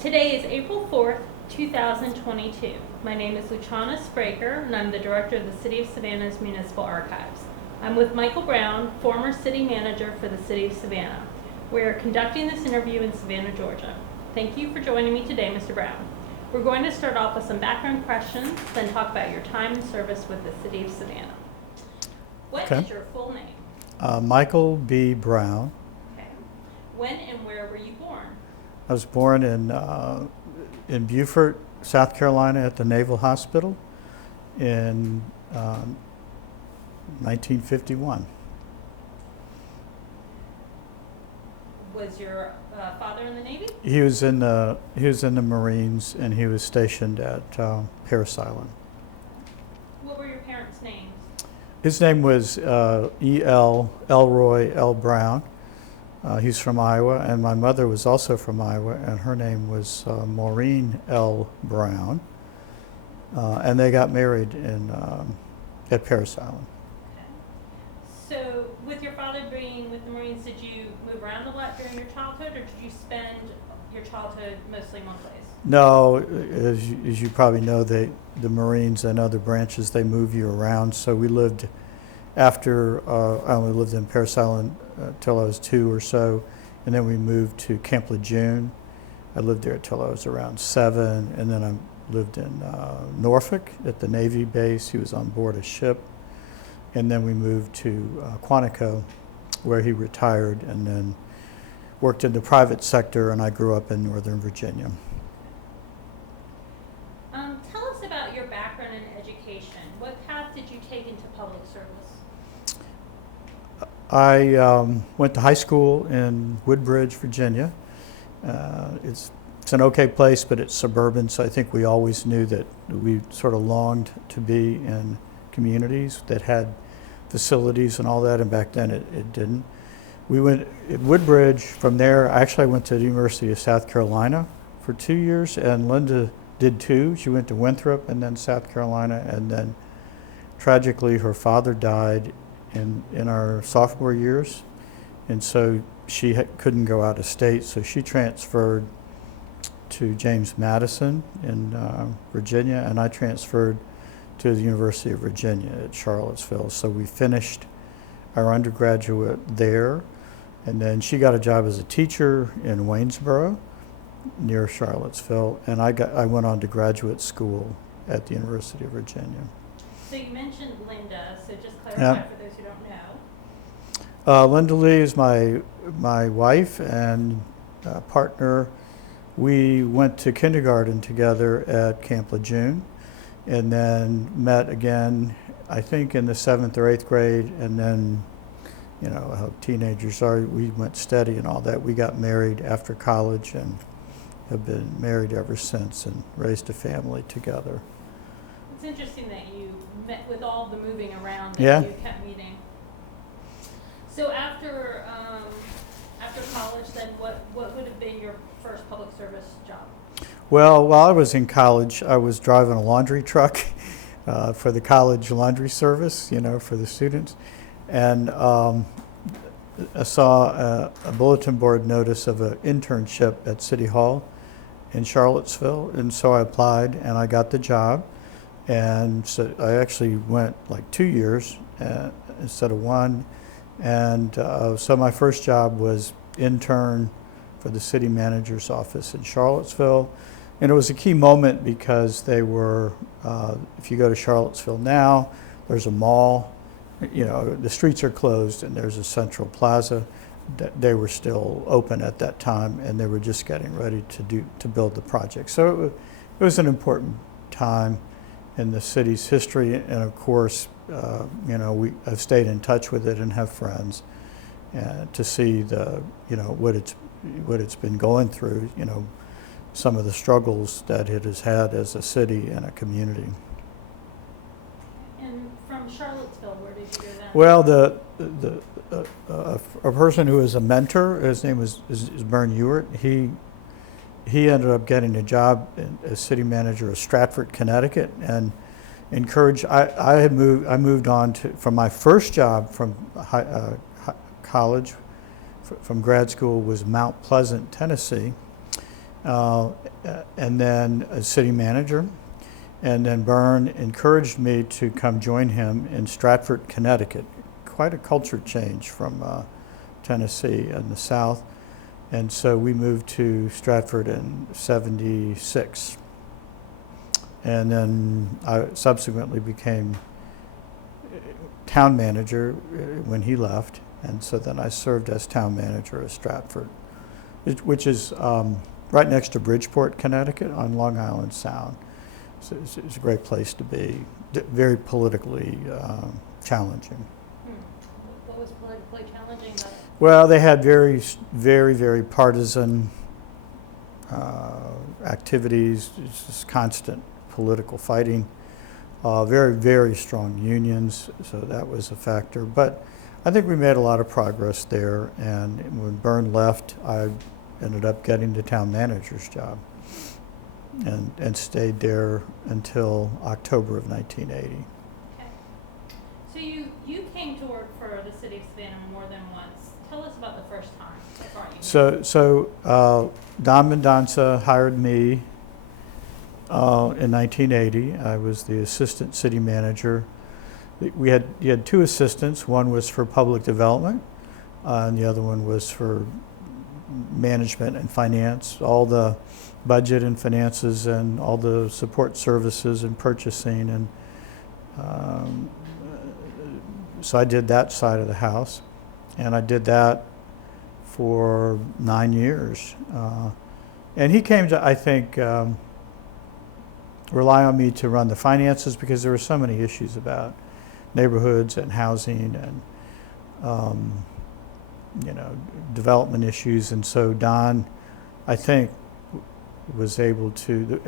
Today is April 4th, 2022. My name is Luciana Spraker, and I'm the director of the City of Savannah's Municipal Archives. I'm with Michael Brown, former city manager for the City of Savannah. We are conducting this interview in Savannah, Georgia. Thank you for joining me today, Mr. Brown. We're going to start off with some background questions, then talk about your time and service with the City of Savannah. What is your full name? Michael B. Brown. Okay. When and where were you born? I was born in Beaufort, South Carolina at the Naval Hospital in 1951. Was your father in the Navy? He was in the Marines, and he was stationed at Parris Island. What were your parents' names? His name was Elroy L. Brown. He's from Iowa, and my mother was also from Iowa, and her name was Maureen L. Brown. And they got married at Parris Island. Okay. So, with your father being with the Marines, did you move around a lot during your childhood, or did you spend your childhood mostly in one place? No, as you probably know, the Marines and other branches, they move you around. So we lived after, I only lived in Parris Island till I was 2 or so, and then we moved to Camp Lejeune. I lived there till I was around 7, and then I lived in Norfolk at the Navy base. He was on board a ship, and then we moved to Quantico, where he retired, and then worked in the private sector, and I grew up in Northern Virginia. Tell us about your background in education. What path did you take into public service? I went to high school in Woodbridge, Virginia. It's an okay place, but it's suburban, so I think we always knew that we sort of longed to be in communities that had facilities and all that, and back then it didn't. We went at Woodbridge. From there, actually I went to the University of South Carolina for 2 years, and Linda did too. She went to Winthrop and then South Carolina, and then tragically her father died in our sophomore years, and so she couldn't go out of state, so she transferred to James Madison in Virginia, and I transferred to the University of Virginia at Charlottesville. So we finished our undergraduate there, and then she got a job as a teacher in Waynesboro near Charlottesville, and I went on to graduate school at the University of Virginia. So you mentioned Linda, so just clarify for those who don't know. Linda Lee is my wife and partner. We went to kindergarten together at Camp Lejeune, and then met again, I think in the 7th or 8th grade, and then, you know how teenagers are, we went steady and all that. We got married after college and have been married ever since and raised a family together. It's interesting that you met with all the moving around Yeah. that you kept meeting. So after college, then what would have been your first public service job? Well, while I was in college, I was driving a laundry truck for the college laundry service, for the students. And I saw a bulletin board notice of an internship at City Hall in Charlottesville. And so I applied and I got the job. And so I actually went like 2 years instead of 1. And so my first job was intern for the city manager's office in Charlottesville. And it was a key moment because they were, if you go to Charlottesville now, there's a mall, the streets are closed and there's a central plaza. They were still open at that time, and they were just getting ready to build the project. So it was an important time in the city's history, and of course, I've stayed in touch with it and have friends, to see what it's been going through, some of the struggles that it has had as a city and a community. And from Charlottesville, where did you go then? Well, a person who was a mentor, his name is Bern Ewert. He ended up getting a job as city manager of Stratford, Connecticut, and encouraged. I moved on from my first job from college, from grad school, was Mount Pleasant, Tennessee. uh, and then a city manager. And then Byrne encouraged me to come join him in Stratford, Connecticut. Quite a culture change from Tennessee in the South. And so we moved to Stratford in '76. And then I subsequently became town manager when he left. And so then I served as town manager of Stratford, which is right next to Bridgeport, Connecticut on Long Island Sound. So it's a great place to be, very politically challenging. What was politically challenging about it? Well, they had very, very, very partisan activities, just constant political fighting, very, very strong unions, so that was a factor. But I think we made a lot of progress there, and when Byrne left, I ended up getting the town manager's job and stayed there until October of 1980. Okay. So you came to work for the city of Savannah more than once. Tell us about the first time. What brought you So Don Mendonça hired me in 1980. I was the assistant city manager. He had two assistants. One was for public development, and the other one was for management and finance, all the budget and finances and all the support services and purchasing. And so I did that side of the house, and I did that for 9 years. And he came to, I think, rely on me to run the finances because there were so many issues about neighborhoods and housing and development issues. And so Don, I think, was able to,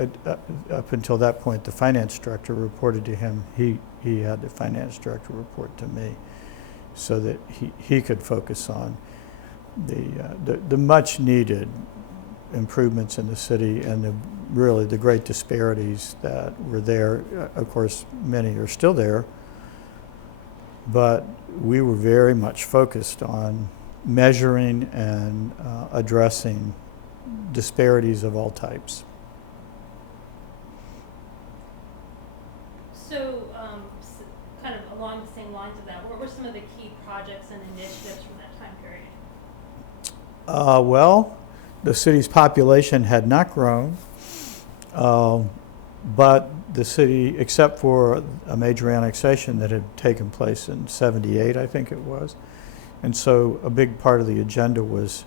up until that point, the finance director reported to him. He had the finance director report to me so that he could focus on the much needed improvements in the city and really the great disparities that were there. Of course, many are still there, but we were very much focused on measuring and addressing disparities of all types. So, kind of along the same lines of that, what were some of the key projects and initiatives from that time period? Well, the city's population had not grown, but the city, except for a major annexation that had taken place in '78, I think it was, and so a big part of the agenda was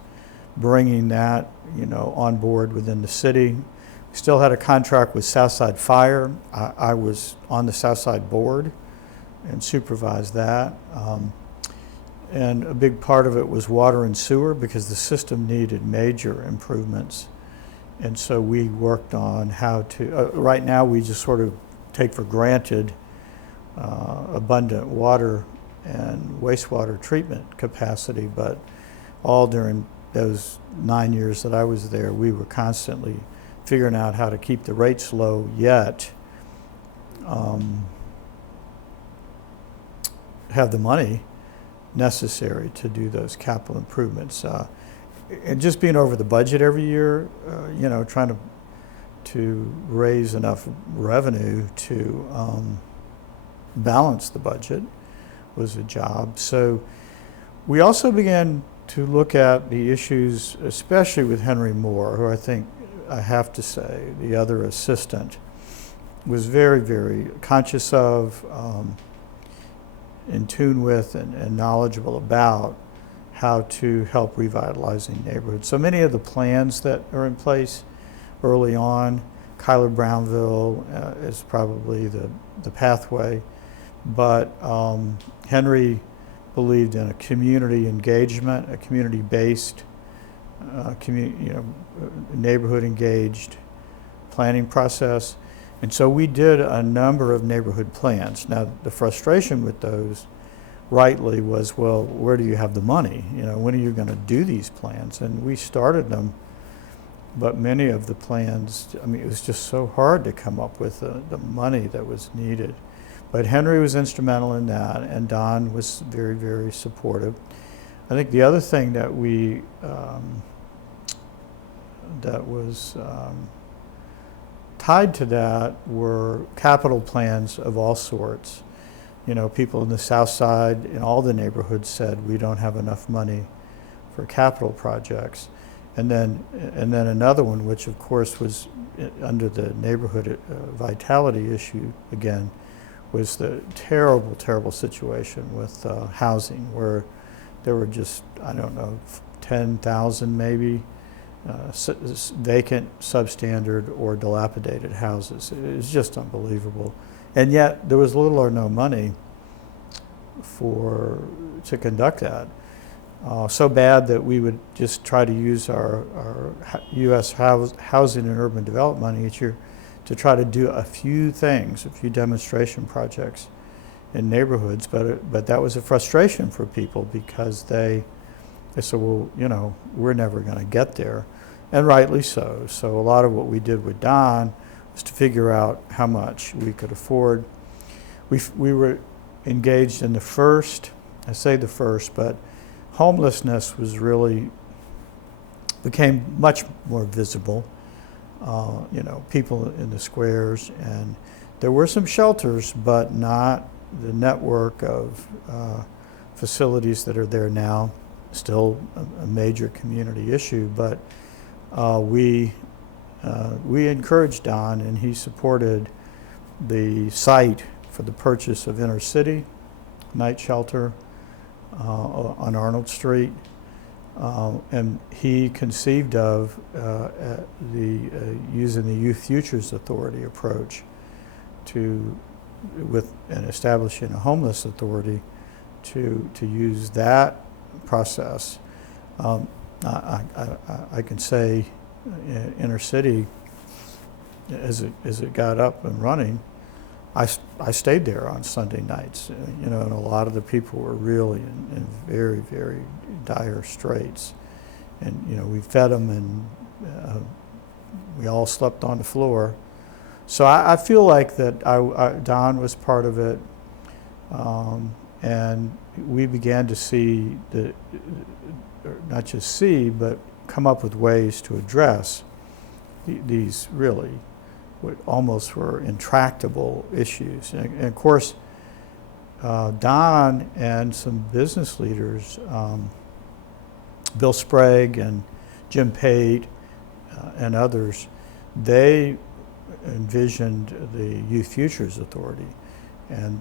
bringing that, on board within the city. We still had a contract with Southside Fire. I was on the Southside board and supervised that. And a big part of it was water and sewer because the system needed major improvements. And so we worked on how to, right now we just sort of take for granted abundant water and wastewater treatment capacity, but all during those 9 years that I was there, we were constantly figuring out how to keep the rates low, yet have the money necessary to do those capital improvements. And just being over the budget every year, trying to raise enough revenue to balance the budget was a job. So we also began to look at the issues, especially with Henry Moore, who I have to say, the other assistant, was very, very conscious of, in tune with, and knowledgeable about how to help revitalizing neighborhoods. So many of the plans that are in place early on, Kyler Brownville is probably the pathway, but Henry believed in a community engagement, a community-based, neighborhood engaged planning process. And so we did a number of neighborhood plans. Now, the frustration with those, rightly, was, well, where do you have the money? When are you going to do these plans? And we started them, but many of the plans, it was just so hard to come up with the money that was needed. But Henry was instrumental in that, and Don was very, very supportive. I think the other thing that that was tied to that were capital plans of all sorts. You know, people in the South Side in all the neighborhoods said, we don't have enough money for capital projects. And then another one, which of course was under the neighborhood vitality issue again, was the terrible, terrible situation with housing, where there were just, I don't know, 10,000 maybe vacant, substandard, or dilapidated houses. It was just unbelievable. And yet there was little or no money to conduct that. So bad that we would just try to use our U.S. housing and urban development money each year to try to do a few things, a few demonstration projects in neighborhoods. But that was a frustration for people because they said, well, you know, we're never going to get there. And rightly so. So a lot of what we did with Don was to figure out how much we could afford. We were engaged in the first, I say the first, but homelessness became much more visible. You know, people in the squares, and there were some shelters, but not the network of facilities that are there now. Still a major community issue, but we encouraged Don, and he supported the site for the purchase of Inner City Night Shelter on Arnold Street, and he conceived of using the Youth Futures Authority approach and establishing a homeless authority to use that process. I can say Inner City, as it got up and running, I stayed there on Sunday nights, you know, and a lot of the people were really in very, very dire straits. And, you know, we fed them, and we all slept on the floor. So I feel like that Don was part of it, and we began to see, not just see, but come up with ways to address these really what almost were intractable issues. And of course, Don and some business leaders, Bill Sprague and Jim Pate and others, they envisioned the Youth Futures Authority, and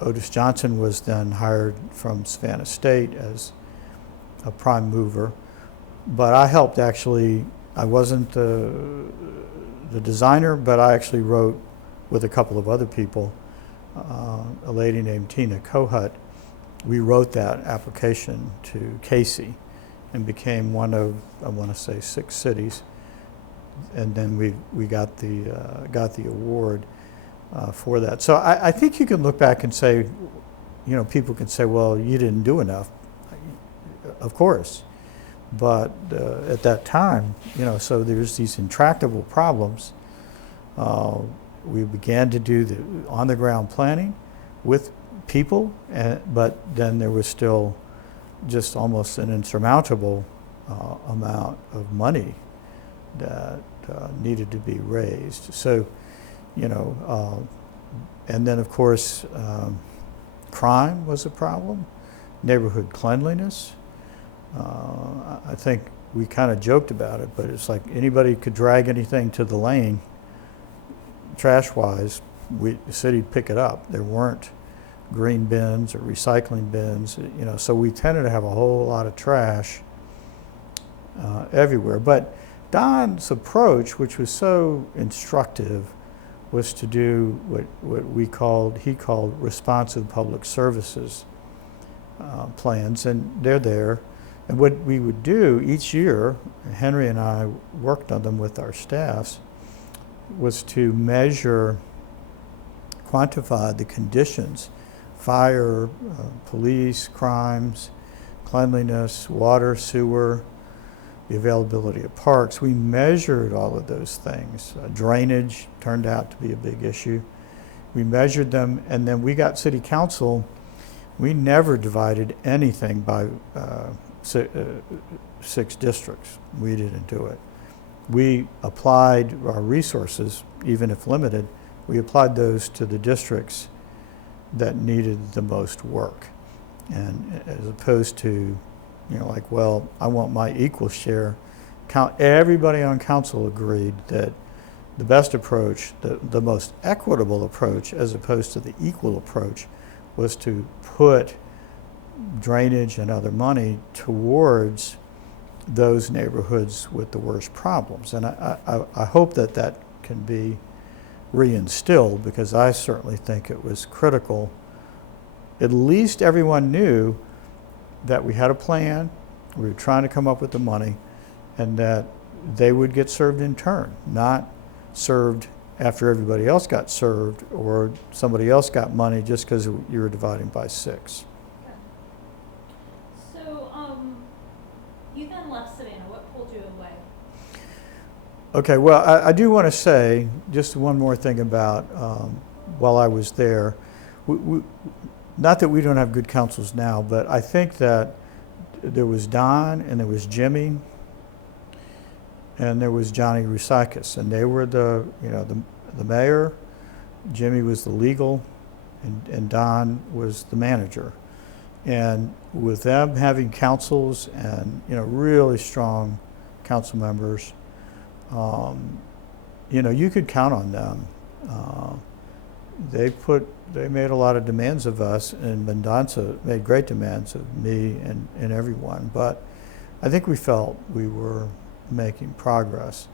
Otis Johnson was then hired from Savannah State as a prime mover. But I helped actually. I wasn't the designer, but I actually wrote with a couple of other people, a lady named Tina Kohut. We wrote that application to Casey and became one of, I want to say, 6 cities. And then we got the award for that. So I think you can look back and say, you know, people can say, well, you didn't do enough. Of course. But at that time, you know, so there's these intractable problems. We began to do the on-the-ground planning with people, but then there was still just almost an insurmountable amount of money that needed to be raised. So, you know, and then of course, crime was a problem, neighborhood cleanliness. I think we kind of joked about it, but it's like anybody could drag anything to the lane, trash-wise, the city'd pick it up. There weren't green bins or recycling bins, you know, so we tended to have a whole lot of trash everywhere. But Don's approach, which was so instructive, was to do what he called responsive public services plans, and they're there. And what we would do each year, Henry and I worked on them with our staffs, was to measure, quantify the conditions, fire, police, crimes, cleanliness, water, sewer, the availability of parks. We measured all of those things. Drainage turned out to be a big issue. We measured them, and then we got city council. We never divided anything by 6 districts. We didn't do it. we applied our resources, even if limited, we applied those to the districts that needed the most work. And as opposed to, like, well, I want my equal share. Everybody on council agreed that the best approach, the most equitable approach, as opposed to the equal approach, was to put drainage and other money towards those neighborhoods with the worst problems. And I hope that can be reinstilled, because I certainly think it was critical. At least everyone knew that we had a plan, we were trying to come up with the money, and that they would get served in turn, not served after everybody else got served, or somebody else got money just because you were dividing by 6. So, you then left Savannah. What pulled you away? Okay, well, I do want to say just one more thing about while I was there. Not that we don't have good councils now, but I think that there was Don and there was Jimmy and there was Johnny Rusakis, and they were the mayor. Jimmy was the legal, and Don was the manager. And with them having councils and really strong council members, you could count on them. They made a lot of demands of us, and Mendonça made great demands of me and everyone. But I think we felt we were making progress.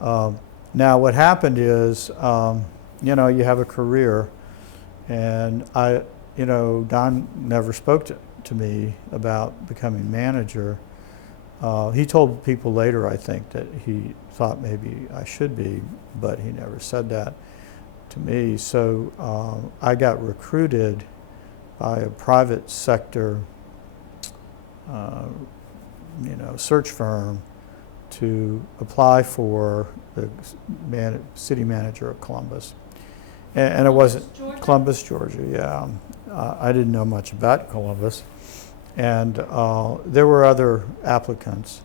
Now, what happened is, you have a career, and Don never spoke to me about becoming manager. He told people later, I think, that he thought maybe I should be, but he never said that to me. So I got recruited by a private sector, search firm to apply for the city manager of Columbus. And it wasn't Georgia? Columbus, Georgia, yeah. I didn't know much about Columbus. And there were other applicants,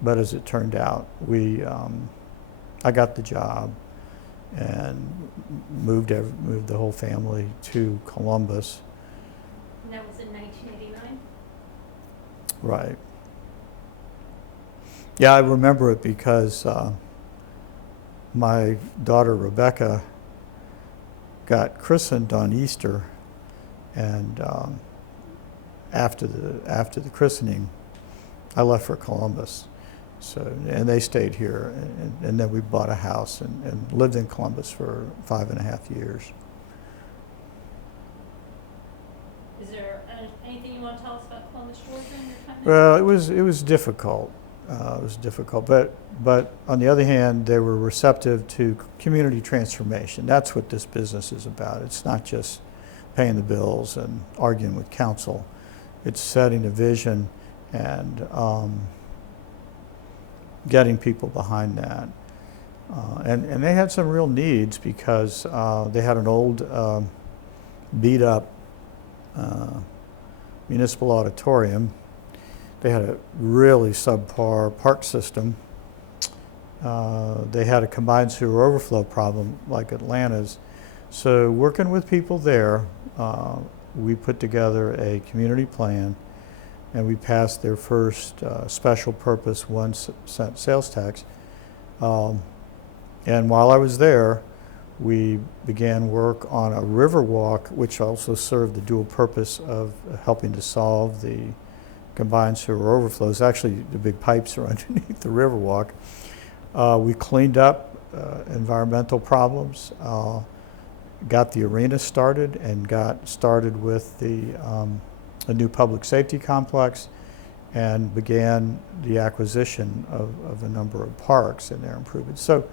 but as it turned out, I got the job and moved the whole family to Columbus. And that was in 1989? Right. Yeah, I remember it because my daughter Rebecca got christened on Easter, and after the christening, I left for Columbus. So, and they stayed here, and then we bought a house and lived in Columbus for 5.5 years. Is there anything you want to tell us about Columbus, Georgia, and your time there? Well, it was difficult. It was difficult, but on the other hand, they were receptive to community transformation. That's what this business is about. It's not just paying the bills and arguing with council. It's setting a vision and getting people behind that. And they had some real needs because they had an old beat up municipal auditorium. They had a really subpar park system. They had a combined sewer overflow problem like Atlanta's. So working with people there, we put together a community plan, and we passed their first special purpose 1-cent sales tax. And while I was there, we began work on a river walk, which also served the dual purpose of helping to solve the combined sewer overflows. Actually, the big pipes are underneath the river walk. We cleaned up environmental problems, got the arena started, and got started with a new public safety complex, and began the acquisition of a number of parks and their improvements. So,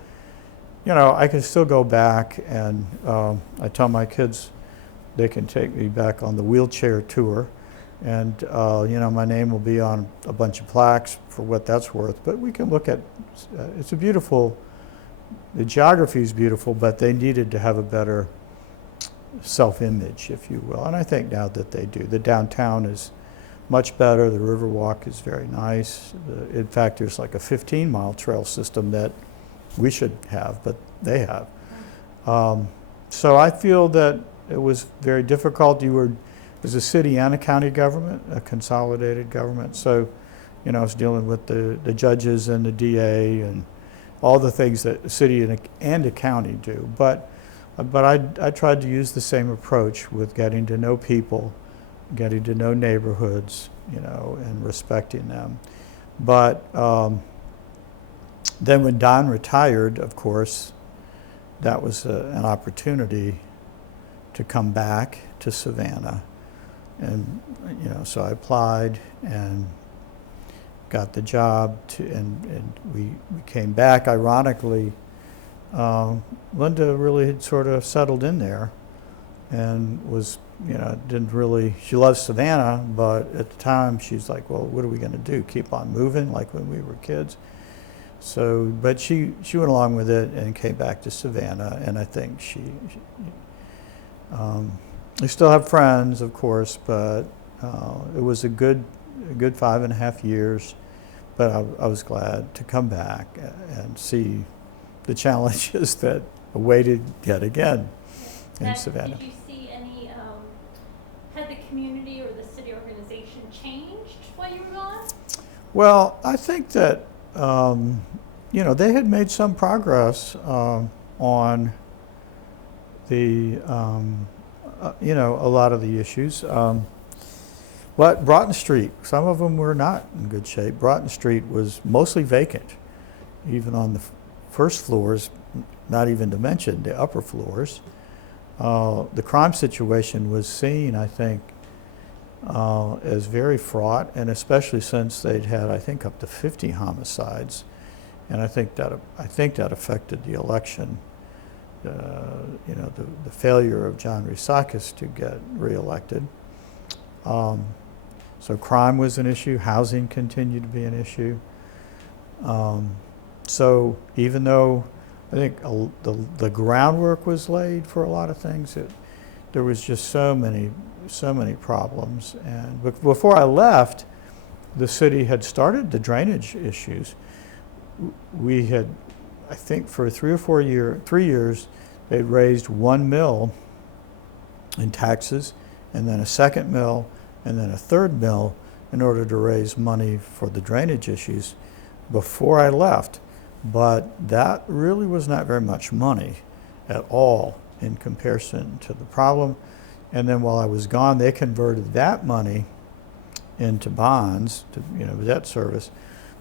I can still go back, and I tell my kids they can take me back on the wheelchair tour, and my name will be on a bunch of plaques for what that's worth. But we can look at the geography is beautiful, but they needed to have a better self-image, if you will. And I think now that they do. The downtown is much better. The Riverwalk is very nice. In fact, there's like a 15-mile trail system that we should have, but they have. So I feel that it was very difficult. It was a city and a county government, a consolidated government. So, I was dealing with the judges and the DA and all the things that a city and a county do. But I tried to use the same approach with getting to know people, getting to know neighborhoods, and respecting them. But then when Don retired, of course, that was an opportunity to come back to Savannah. And, so I applied and got the job, and we came back. Ironically, Linda really had sort of settled in there and was, she loves Savannah, but at the time she's like, well, what are we going to do? Keep on moving like when we were kids? So, but she went along with it and came back to Savannah, and I think we still have friends, of course, but it was a good 5.5 years. But I was glad to come back and see the challenges that awaited yet again in Savannah. Did you see any, had the community or the city organization changed while you were gone? Well, I think that, they had made some progress on the, a lot of the issues. But Broughton Street, some of them were not in good shape. Broughton Street was mostly vacant, even on the first floors, not even to mention the upper floors. The crime situation was seen, I think, as very fraught, and especially since they'd had, I think, up to 50 homicides, and I think that affected the election. The failure of John Reesakis to get reelected. So crime was an issue. Housing continued to be an issue. So even though I think the groundwork was laid for a lot of things, there was just so many problems. And before I left, the city had started the drainage issues. We had, I think, for 3 years, they'd raised 1 mill in taxes, and then a second mill, and then a third mill in order to raise money for the drainage issues before I left. But that really was not very much money at all in comparison to the problem. And then while I was gone, they converted that money into bonds, to debt service.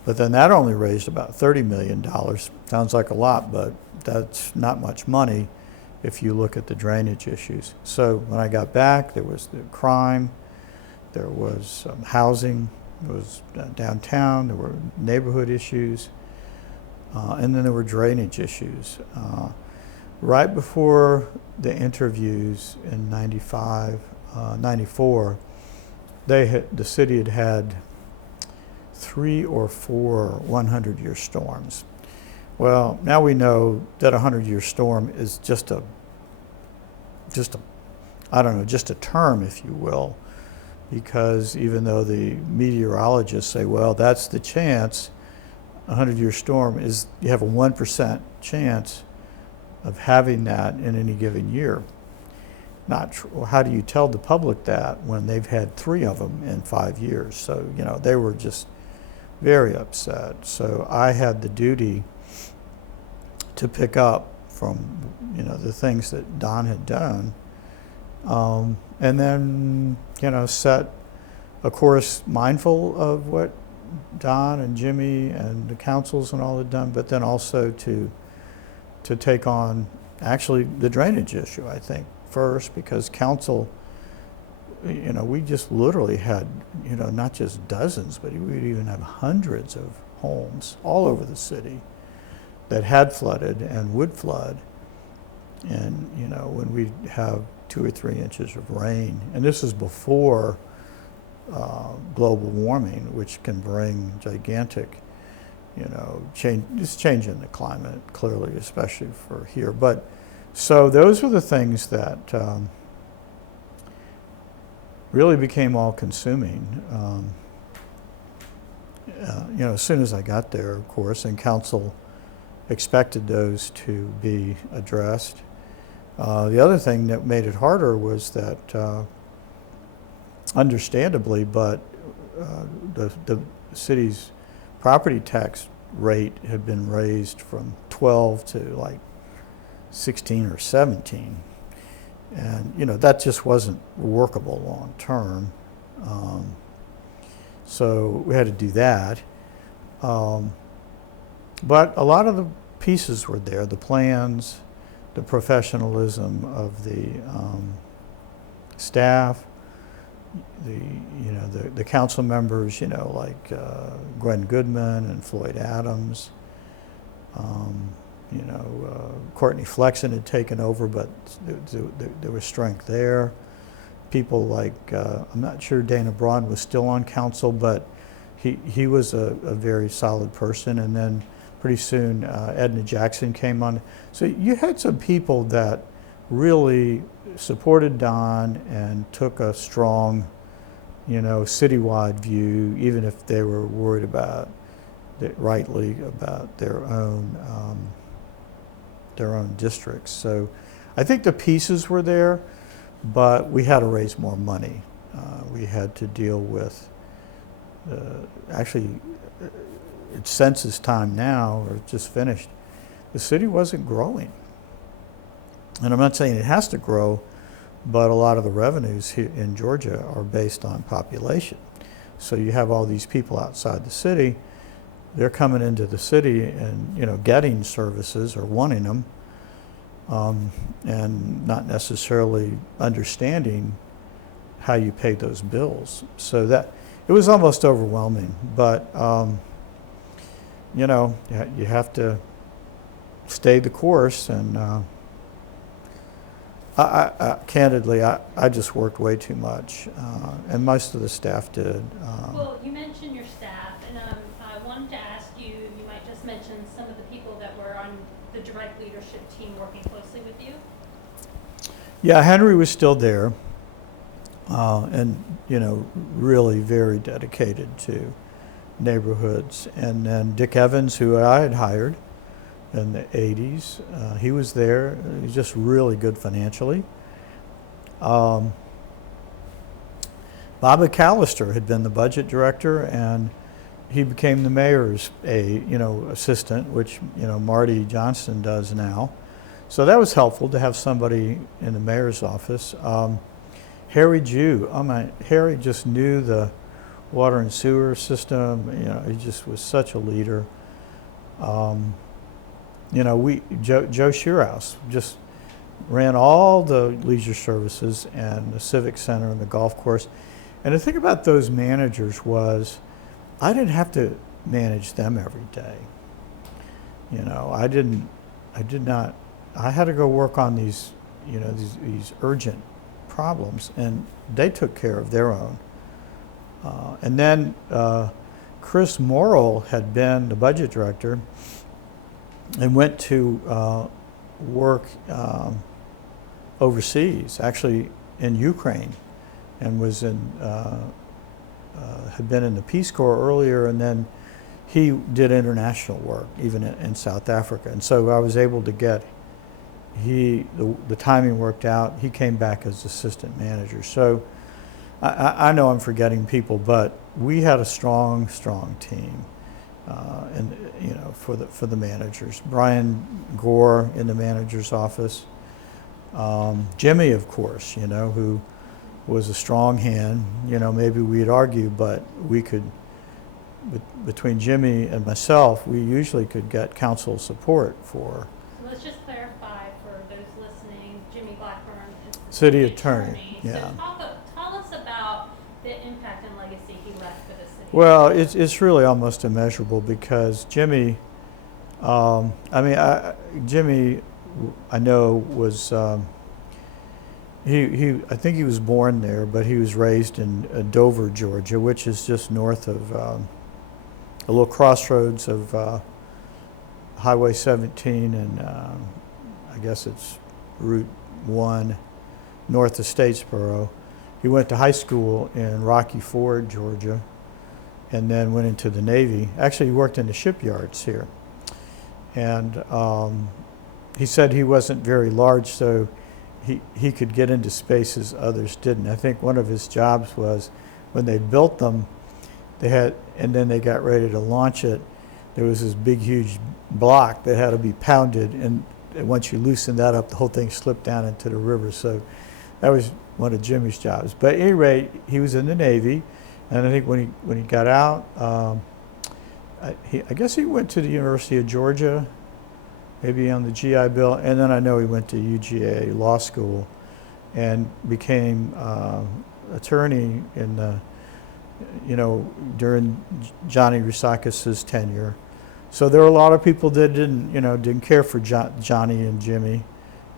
But then that only raised about $30 million. Sounds like a lot, but that's not much money if you look at the drainage issues. So when I got back, there was the crime, there was housing, there was downtown, there were neighborhood issues, and then there were drainage issues. Right before the interviews in 94, the city had 3 or 4 100-year storms. Well, now we know that a 100-year storm is just a term, if you will, because even though the meteorologists say, well, that's the chance, a 100-year storm is, you have a 1% chance of having that in any given year. Not true. How do you tell the public that when they've had 3 of them in 5 years? So, they were just very upset. So I had the duty to pick up from, the things that Don had done, and then, set a course mindful of what Don and Jimmy and the councils and all had done, but then also to take on actually the drainage issue, I think, first, because council, we just literally had, not just dozens, but we'd even have hundreds of homes all over the city that had flooded and would flood. And, when we have 2 or 3 inches of rain, and this is before global warming, which can bring gigantic, change in the climate, clearly, especially for here. But so those were the things that really became all-consuming. As soon as I got there, of course, and council expected those to be addressed. The other thing that made it harder was that, understandably, but the city's property tax rate had been raised from 12 to like 16 or 17. And, that just wasn't workable long term. So we had to do that. But a lot of the pieces were there, the plans, the professionalism of the staff, the council members, like Gwen Goodman and Floyd Adams. Courtney Flexen had taken over, but there was strength there. People like, I'm not sure Dana Braun was still on council, but he was a very solid person. And then pretty soon Edna Jackson came on. So you had some people that really supported Don and took a strong, citywide view, even if they were worried rightly about their own districts. So I think the pieces were there, but we had to raise more money. We had to deal with, actually, it's census time now, or just finished. The city wasn't growing. And I'm not saying it has to grow, but a lot of the revenues here in Georgia are based on population. So you have all these people outside the city. They're coming into the city and getting services or wanting them, and not necessarily understanding how you pay those bills. So that it was almost overwhelming. But you have to stay the course. And candidly, I just worked way too much, and most of the staff did. Well, you mentioned your staff, and I wanted to ask you, you might just mention some of the people that were on the direct leadership team working closely with you. Yeah, Henry was still there, and really very dedicated to neighborhoods. And then Dick Evans, who I had hired in the 80s, he was there. He was just really good financially. Bob McAllister had been the budget director, and he became the mayor's assistant, which Marty Johnston does now. So that was helpful to have somebody in the mayor's office. Harry Jew, Harry just knew the water and sewer system. He just was such a leader. Joe Shearhouse just ran all the leisure services and the civic center and the golf course. And the thing about those managers was, I didn't have to manage them every day. I had to go work on these urgent problems, and they took care of their own. And then Chris Morrill had been the budget director and went to work overseas, actually in Ukraine, and was had been in the Peace Corps earlier, and then he did international work, even in South Africa. And so I was able to get, the timing worked out. He came back as assistant manager. So I know I'm forgetting people, but we had a strong team, for the managers. Brian Gore in the manager's office. Jimmy, of course, who was a strong hand. Maybe we'd argue, but we could, between Jimmy and myself, we usually could get council support for. So let's just clarify for those listening, Jimmy Blackburn is the City attorney. Yeah. So tell us about the impact and legacy he left for the city. Well, it's really almost immeasurable, because Jimmy, Jimmy, I know was, I think he was born there, but he was raised in Dover, Georgia, which is just north of a little crossroads of Highway 17 and I guess it's Route 1, north of Statesboro. He went to high school in Rocky Ford, Georgia, and then went into the Navy. Actually, he worked in the shipyards here. And he said he wasn't very large, so he could get into spaces others didn't. I think one of his jobs was when they built them, and then they got ready to launch it, there was this big, huge block that had to be pounded, and once you loosened that up, the whole thing slipped down into the river. So that was one of Jimmy's jobs. But at any rate, he was in the Navy, and I think when he got out, I guess he went to the University of Georgia, maybe on the GI Bill, and then I know he went to UGA Law School and became attorney in the, during Johnny Rusakis's tenure. So there were a lot of people that didn't care for Johnny and Jimmy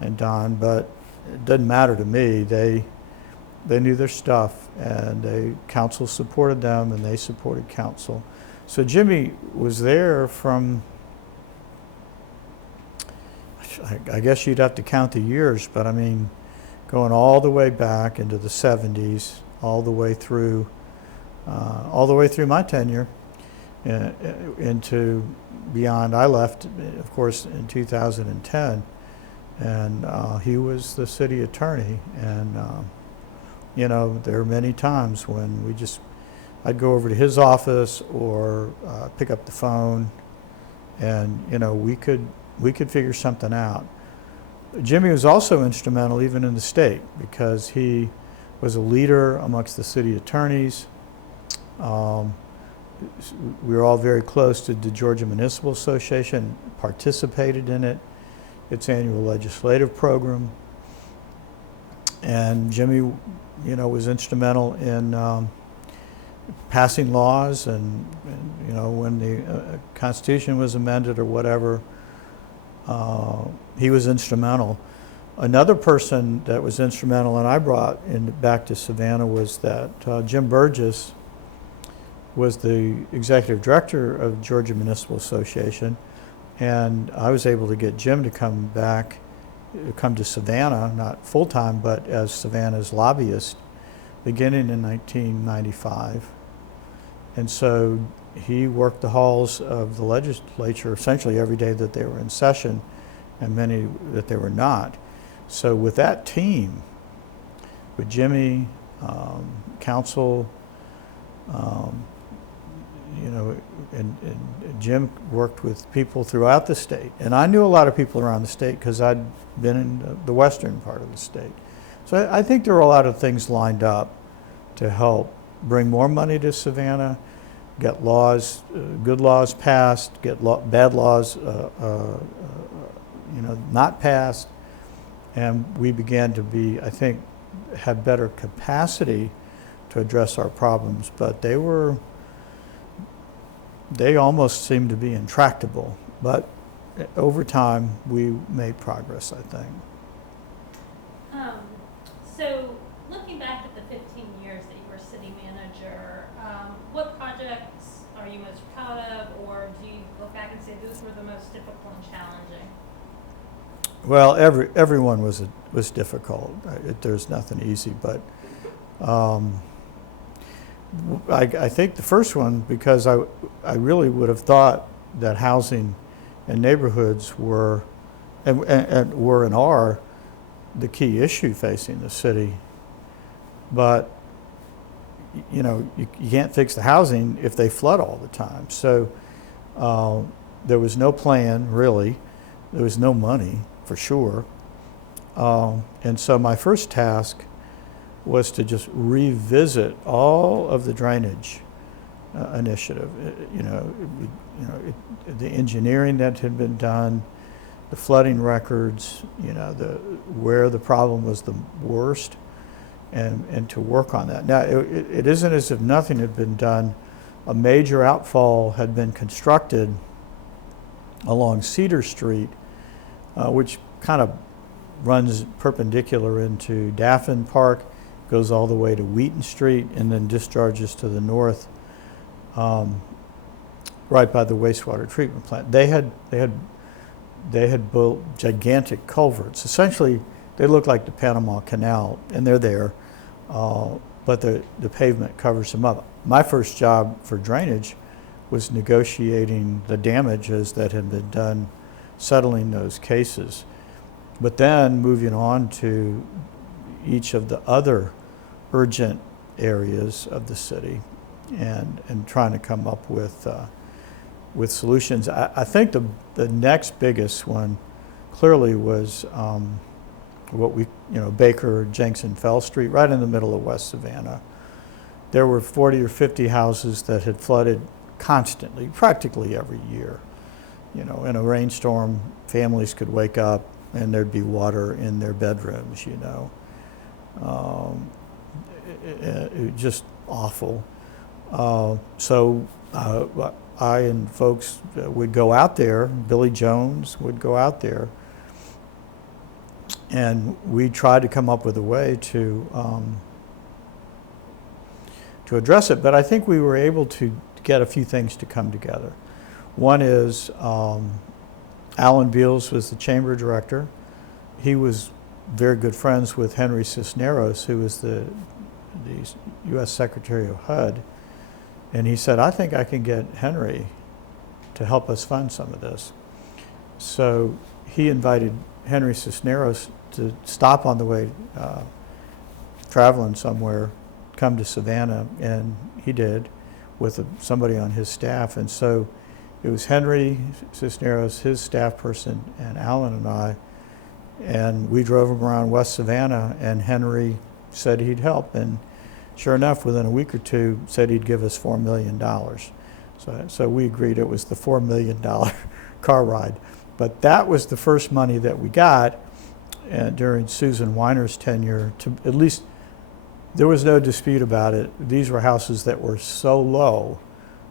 and Don, but it doesn't matter to me. They knew their stuff, and council supported them, and they supported council. So Jimmy was there from, I guess you'd have to count the years, but I mean, going all the way back into the 70s, all the way through my tenure, into beyond. I left, of course, in 2010, and he was the city attorney. And there are many times when I'd go over to his office or pick up the phone, and we could figure something out. Jimmy was also instrumental even in the state, because he was a leader amongst the city attorneys. We were all very close to the Georgia Municipal Association, participated in it, its annual legislative program. And Jimmy, was instrumental in passing laws, and when the Constitution was amended or whatever, he was instrumental. Another person that was instrumental, and I brought back to Savannah, was that Jim Burgess was the executive director of Georgia Municipal Association, and I was able to get Jim to come to Savannah, not full-time, but as Savannah's lobbyist, beginning in 1995. And so he worked the halls of the legislature essentially every day that they were in session, and many that they were not. So with that team, with Jimmy, council, and Jim worked with people throughout the state. And I knew a lot of people around the state because I'd been in the western part of the state. So I think there were a lot of things lined up to help bring more money to Savannah, get laws, good laws passed, get bad laws, not passed. And we began to have better capacity to address our problems. But they almost seemed to be intractable. But over time, we made progress, I think. So looking back at the 15 years that you were city manager, what projects are you most proud of, or do you look back and say those were the most difficult and challenging? Well, everyone was difficult. There's nothing easy, but I think the first one, because I really would have thought that housing and neighborhoods were and are the key issue facing the city. But you can't fix the housing if they flood all the time. So there was no plan, really. There was no money, for sure. And so my first task was to just revisit all of the drainage initiative. The engineering that had been done, the flooding records, where the problem was the worst, and to work on that. Now, it isn't as if nothing had been done. A major outfall had been constructed along Cedar Street, which kind of runs perpendicular into Daffin Park, goes all the way to Wheaton Street, and then discharges to the north, right by the wastewater treatment plant. They had built gigantic culverts. Essentially, they look like the Panama Canal, and they're there. but the pavement covers them up. My first job for drainage was negotiating the damages that had been done, settling those cases. But then moving on to each of the other urgent areas of the city and trying to come up with solutions. I think the next biggest one clearly was what we, Baker, Jenks, and Fell Street, right in the middle of West Savannah. There were 40 or 50 houses that had flooded constantly, practically every year. In a rainstorm, families could wake up and there'd be water in their bedrooms, it just awful. So I and folks would go out there, Billy Jones would go out there, and we tried to come up with a way to address it. But I think we were able to get a few things to come together. One is Alan Beals was the chamber director. He was very good friends with Henry Cisneros, who was the U.S. Secretary of HUD. And he said, I think I can get Henry to help us fund some of this. So he invited Henry Cisneros to stop on the way traveling somewhere, come to Savannah, and he did with somebody on his staff. And so it was Henry Cisneros, his staff person, and Alan and I, and we drove him around West Savannah, and Henry said he'd help, and sure enough, within a week or two, said he'd give us $4 million. So we agreed it was the $4 million car ride. But that was the first money that we got during Susan Weiner's tenure. To at least, there was no dispute about it. These were houses that were so low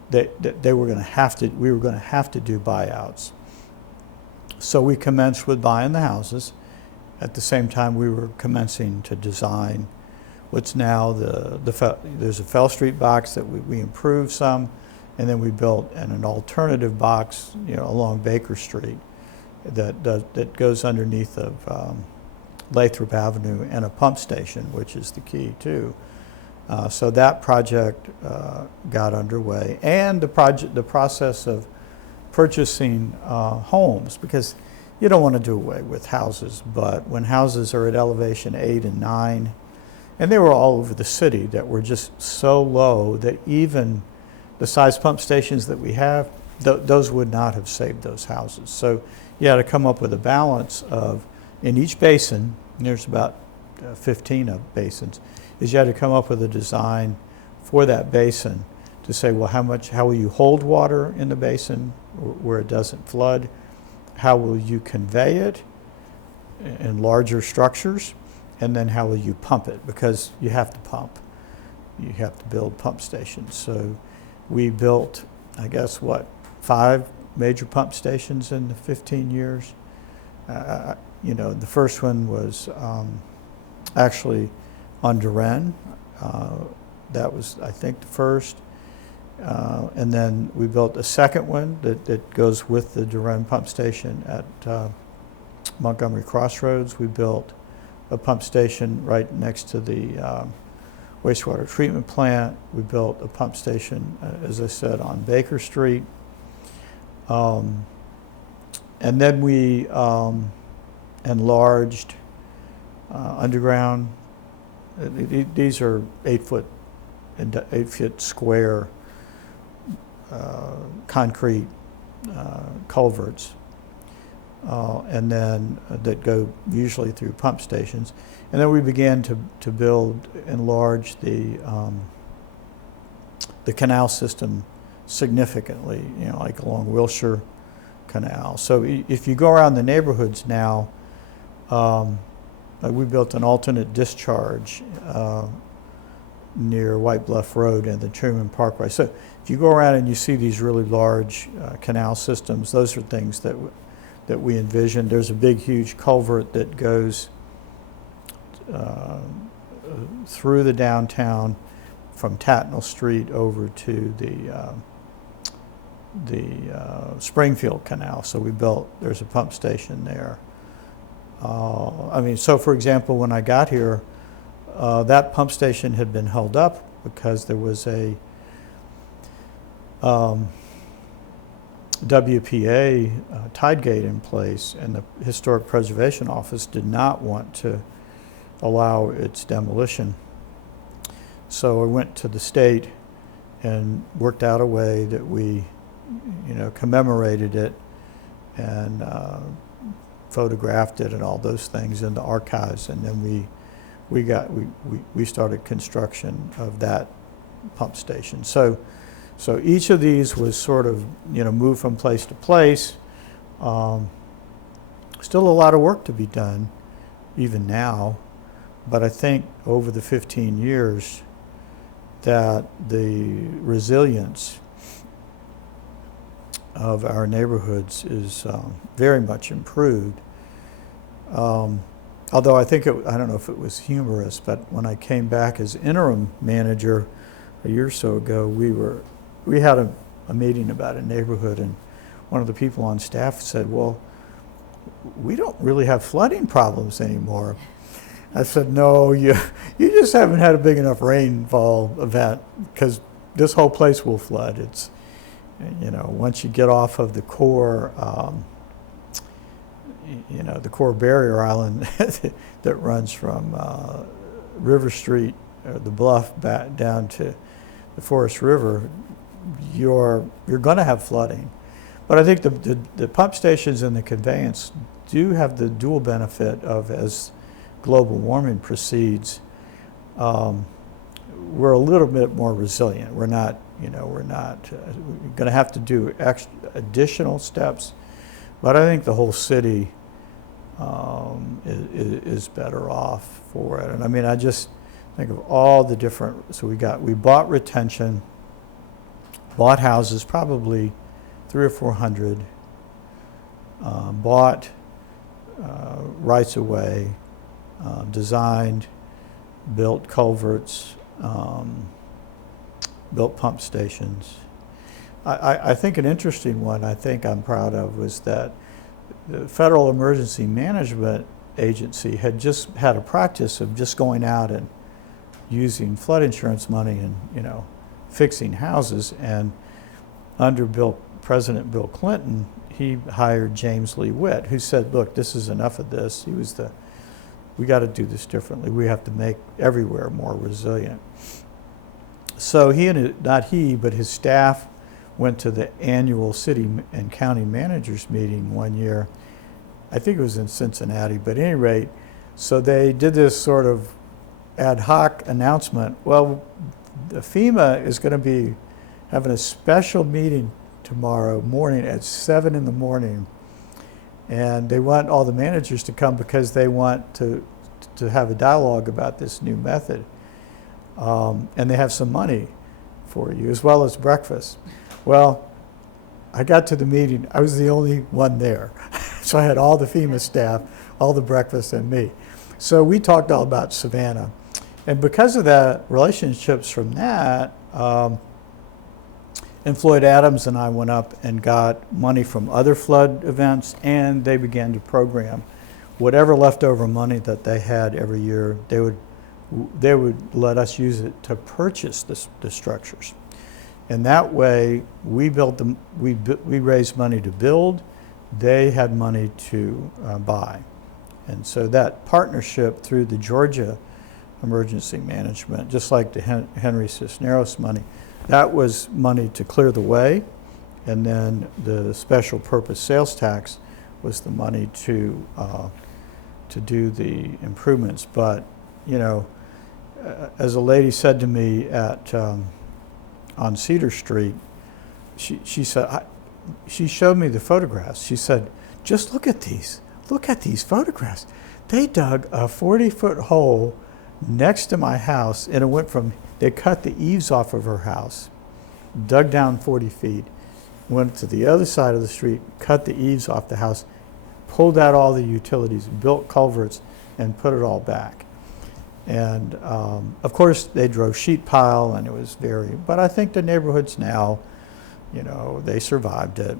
that we were going to have to do buyouts. So we commenced with buying the houses. At the same time, we were commencing to design what's now there's a Fell Street box that we improved some, and then we built an alternative box, along Baker Street that goes underneath of Lathrop Avenue, and a pump station, which is the key too. So that project got underway, and the process of purchasing homes, because you don't want to do away with houses, but when houses are at elevation 8 and 9, and they were all over the city that were just so low that even the size pump stations that we have, those would not have saved those houses. So you had to come up with a balance of, in each basin, and there's about 15 of basins, is you had to come up with a design for that basin to say, well, how will you hold water in the basin where it doesn't flood? How will you convey it in larger structures? And then how will you pump it? Because you have to pump. You have to build pump stations. So we built, 5 major pump stations in the 15 years. The first one was actually on Duran. That was, I think, the first. And then we built a second one that goes with the Duran pump station at Montgomery Crossroads. We built a pump station right next to the wastewater treatment plant. We built a pump station, as I said, on Baker Street. And then we enlarged underground. These are 8-foot square concrete culverts. And then that go usually through pump stations. And then we began to enlarge the canal system significantly, like along Wilshire Canal. So if you go around the neighborhoods now, we built an alternate discharge near White Bluff Road and the Truman Parkway. So if you go around and you see these really large canal systems, those are things that we envisioned. There's a big, huge culvert that goes through the downtown from Tatnall Street over to the Springfield Canal. So there's a pump station there. So for example, when I got here, that pump station had been held up because there was a WPA tide gate in place, and the Historic Preservation Office did not want to allow its demolition. So I went to the state and worked out a way that we, commemorated it and photographed it and all those things in the archives, and then we started construction of that pump station. So each of these was sort of, moved from place to place. Still a lot of work to be done, even now. But I think over the 15 years that the resilience of our neighborhoods is very much improved. Although I don't know if it was humorous, but when I came back as interim manager a year or so ago, we had a meeting about a neighborhood, and one of the people on staff said, well, we don't really have flooding problems anymore. I said, no, you just haven't had a big enough rainfall event, because this whole place will flood. It's, once you get off of the core, the core barrier island that runs from River Street, or the bluff, back down to the Forest River, you're going to have flooding. But I think the pump stations and the conveyance do have the dual benefit of, as global warming proceeds, we're a little bit more resilient. We're not going to have to do additional steps, but I think the whole city is better off for it. And I mean, I just think of all the different, so we bought retention, bought houses, probably 300 or 400, bought rights of way, designed, built culverts, built pump stations. I think an interesting one I'm proud of was that the Federal Emergency Management Agency had just had a practice of just going out and using flood insurance money and, fixing houses. And under President Bill Clinton, he hired James Lee Witt, who said, look, this is enough of this. We got to do this differently. We have to make everywhere more resilient. So not he, but his staff went to the annual city and county managers meeting one year. I think it was in Cincinnati, but at any rate, so they did this sort of ad hoc announcement. Well, the FEMA is going to be having a special meeting tomorrow morning at 7 in the morning. And they want all the managers to come because they want to have a dialogue about this new method. And they have some money for you, as well as breakfast. Well, I got to the meeting. I was the only one there. So I had all the FEMA staff, all the breakfast, and me. So we talked all about Savannah. And because of that, relationships from that, and Floyd Adams and I went up and got money from other flood events, and they began to program whatever leftover money that they had every year. They would let us use it to purchase the structures, and that way we built them. We raised money to build. They had money to buy, and so that partnership through the Georgia Emergency Management, just like the Henry Cisneros money. That was money to clear the way, and then the special purpose sales tax was the money to do the improvements. But as a lady said to me on Cedar Street, she said, she showed me the photographs. She said, just look at these photographs. They dug a 40-foot hole next to my house, and it went from, they cut the eaves off of her house, dug down 40 feet, went to the other side of the street, cut the eaves off the house, pulled out all the utilities, built culverts, and put it all back. And of course, they drove sheet pile, and it was but I think the neighborhoods now, they survived it.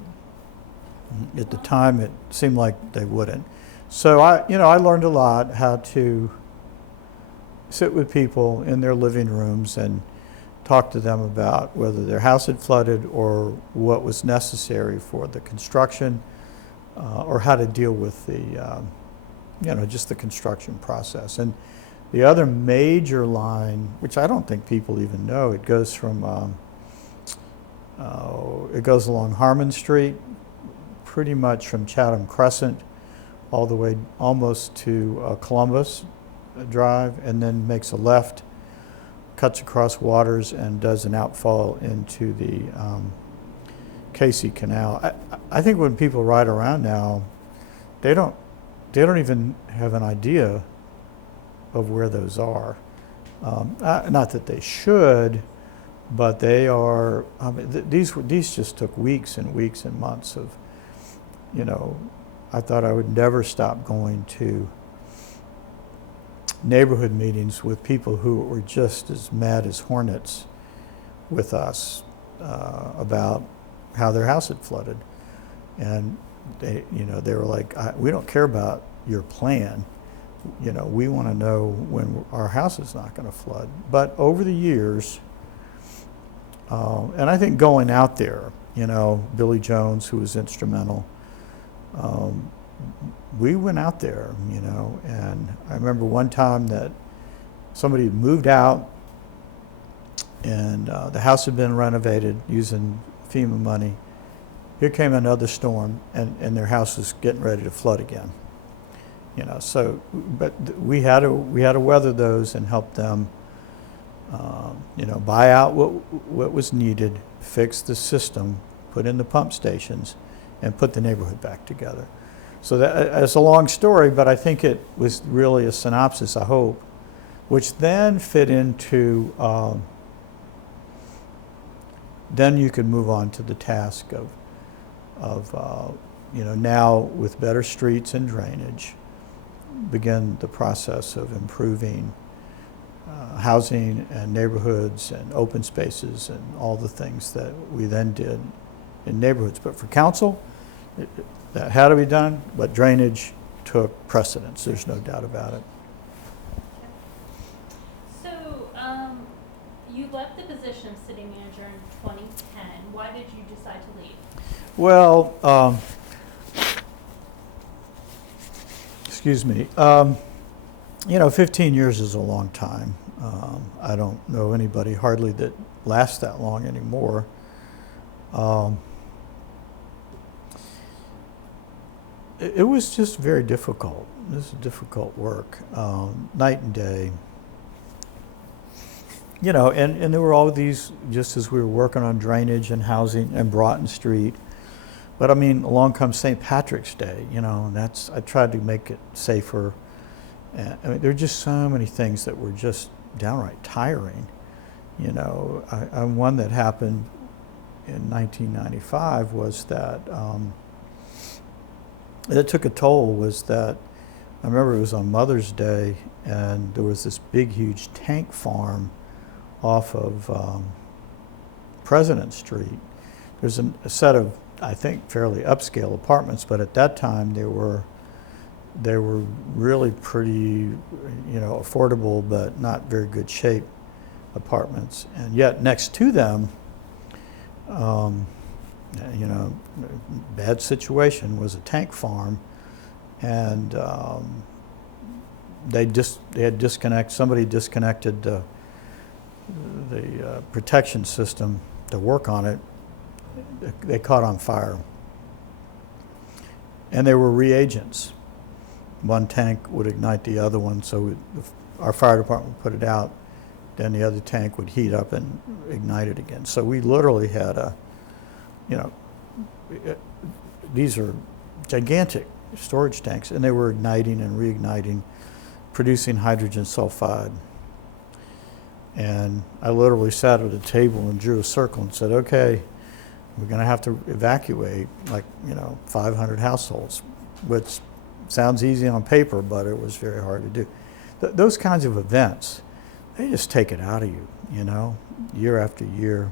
At the time, it seemed like they wouldn't. So I learned a lot how to sit with people in their living rooms and talk to them about whether their house had flooded or what was necessary for the construction, or how to deal with the, just the construction process. And the other major line, which I don't think people even know, it goes from, it goes along Harmon Street, pretty much from Chatham Crescent all the way almost to Columbus Drive, and then makes a left, cuts across Waters, and does an outfall into the Casey Canal. I think when people ride around now, they don't even have an idea of where those are. Not that they should, but they are. These just took weeks and weeks and months of. I thought I would never stop going to neighborhood meetings with people who were just as mad as hornets with us about how their house had flooded. And they were like, we don't care about your plan. We want to know when our house is not going to flood. But over the years, and I think going out there, Billy Jones, who was instrumental, we went out there, and I remember one time that somebody had moved out and the house had been renovated using FEMA money. Here came another storm, and their house was getting ready to flood again. But we had to weather those and help them, buy out what was needed, fix the system, put in the pump stations, and put the neighborhood back together. So that's a long story, but I think it was really a synopsis, I hope, which then fit into, then you could move on to the task of now with better streets and drainage, begin the process of improving housing and neighborhoods and open spaces and all the things that we then did in neighborhoods. But for council, that had to be done, but drainage took precedence. There's no doubt about it. So, you left the position of city manager in 2010. Why did you decide to leave? Well, excuse me. 15 years is a long time. I don't know anybody hardly that lasts that long anymore. It was just very difficult. This is difficult work, night and day. And there were all these, just as we were working on drainage and housing and Broughton Street. But along comes St. Patrick's Day, and I tried to make it safer. And, there are just so many things that were just downright tiring. One that happened in 1995 was that, it took a toll, was that I remember it was on Mother's Day, and there was this big, huge tank farm off of President Street. There's a set of, I think, fairly upscale apartments, but at that time they were really pretty, affordable but not very good shape apartments. And yet next to them, bad situation, was a tank farm, and somebody disconnected the protection system to work on it. They caught on fire, and they were reagents. One tank would ignite the other one, so our fire department would put it out, then the other tank would heat up and ignite it again. So we literally had these are gigantic storage tanks, and they were igniting and reigniting, producing hydrogen sulfide. And I literally sat at a table and drew a circle and said, okay, we're going to have to evacuate 500 households, which sounds easy on paper, but it was very hard to do. Those kinds of events, they just take it out of you, year after year.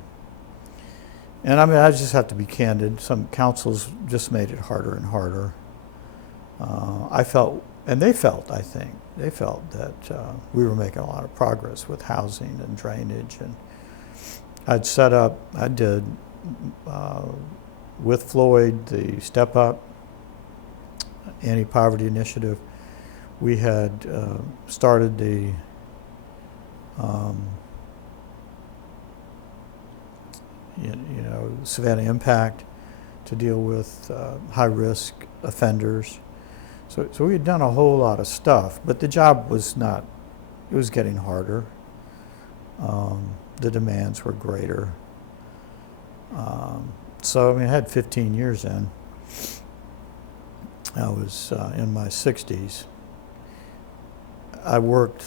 And I just have to be candid. Some councils just made it harder and harder. I felt, and they felt, I think, they felt that we were making a lot of progress with housing and drainage. And I did with Floyd the Step Up Anti-Poverty Initiative. We had started the Savannah Impact to deal with high-risk offenders. So we had done a whole lot of stuff, but the job was not, it was getting harder. The demands were greater. So, I mean, I had 15 years in. I was in my 60s. I worked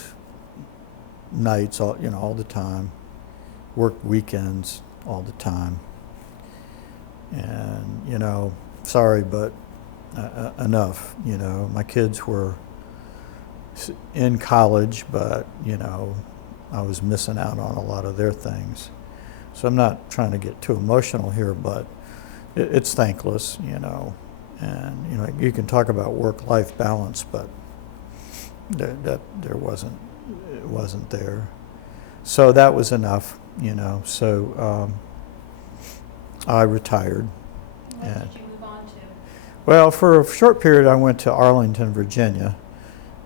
nights all the time, worked weekends all the time. And, sorry, but enough. My kids were in college, but, I was missing out on a lot of their things. So I'm not trying to get too emotional here, but it's thankless, and, you can talk about work-life balance, but it wasn't there. So that was enough, so I retired. What did you move on to? Well, for a short period, I went to Arlington, Virginia,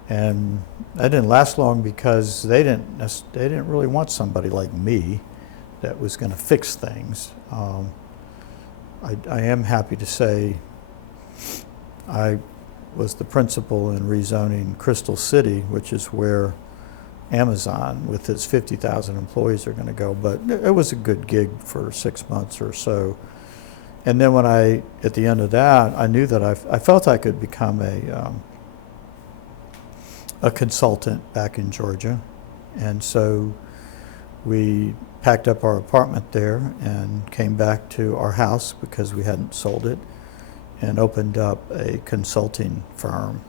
and that didn't last long because they didn't really want somebody like me that was going to fix things. I am happy to say I was the principal in rezoning Crystal City, which is where Amazon, with its 50,000 employees, are going to go. But it was a good gig for 6 months or so. And then at the end of that, I knew that I felt I could become a consultant back in Georgia. And so we packed up our apartment there and came back to our house because we hadn't sold it, and opened up a consulting firm,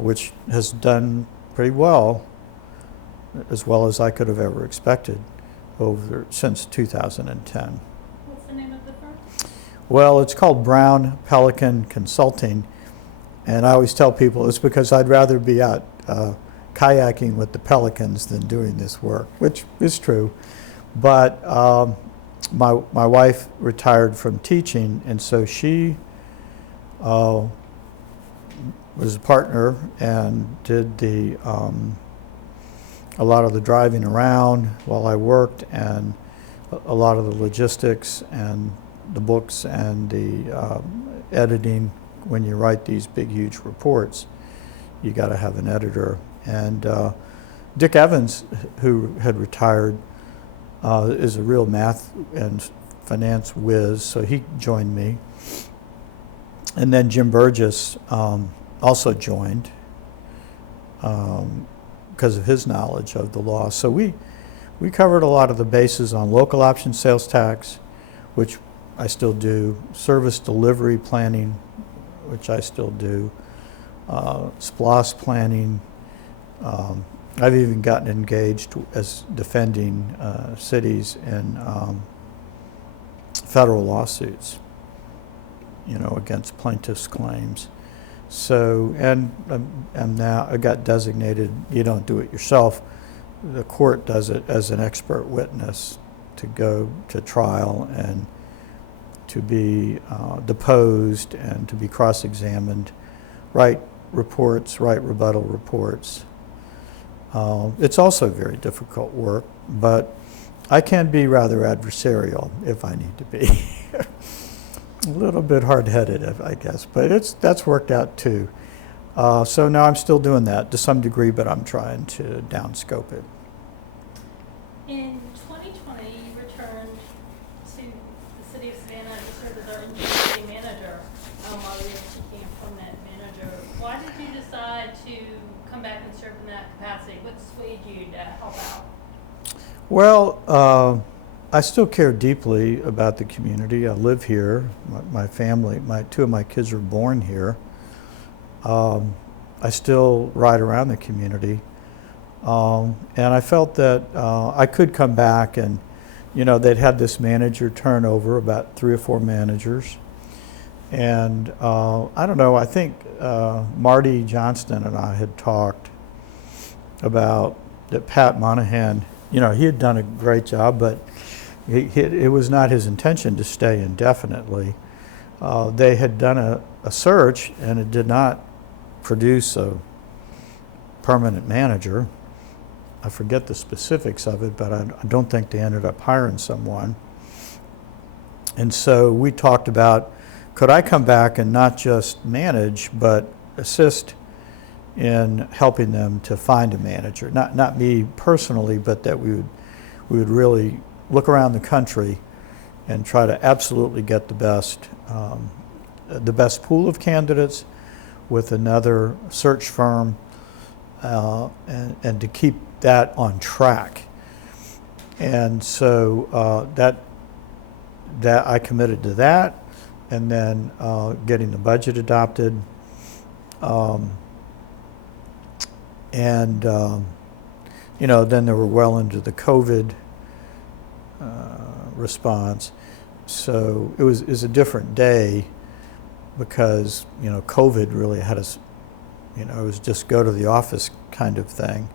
which has done pretty well as I could have ever expected since 2010. What's the name of the firm? Well, it's called Brown Pelican Consulting, and I always tell people it's because I'd rather be out kayaking with the pelicans than doing this work, which is true. But my wife retired from teaching, and so she was a partner and did a lot of the driving around while I worked, and a lot of the logistics and the books and the editing. When you write these big, huge reports, you got to have an editor. And Dick Evans, who had retired, is a real math and finance whiz, so he joined me. And then Jim Burgess also joined because of his knowledge of the law. So we covered a lot of the bases on local option sales tax, which I still do, service delivery planning, which I still do, SPLOS planning. I've even gotten engaged as defending cities in federal lawsuits, against plaintiffs' claims. So, and now I got designated, you don't do it yourself, the court does it as an expert witness to go to trial and to be deposed and to be cross-examined, write reports, write rebuttal reports. It's also very difficult work, but I can be rather adversarial if I need to be. A little bit hard-headed, I guess, but that's worked out too. So now I'm still doing that to some degree, but I'm trying to downscope it. In 2020, you returned to the city of Savannah to serve as our interim city manager while you were seeking a permanent manager. Why did you decide to come back and serve in that capacity? What swayed you to help out? Well, I still care deeply about the community. I live here. My family, two of my kids were born here. I still ride around the community. And I felt that I could come back and, they'd had this manager turnover, about 3 or 4 managers. And I don't know, I think Marty Johnston and I had talked about that Pat Monahan, he had done a great job, but it was not his intention to stay indefinitely. They had done a search, and it did not produce a permanent manager. I forget the specifics of it, but I don't think they ended up hiring someone. And so we talked about, could I come back and not just manage, but assist in helping them to find a manager? Not me personally, but that we would really look around the country and try to absolutely get the best pool of candidates with another search firm, and to keep that on track. And so that I committed to that, and then getting the budget adopted, and then they were well into the COVID response. So it was a different day because COVID really had us. It was just go to the office kind of thing.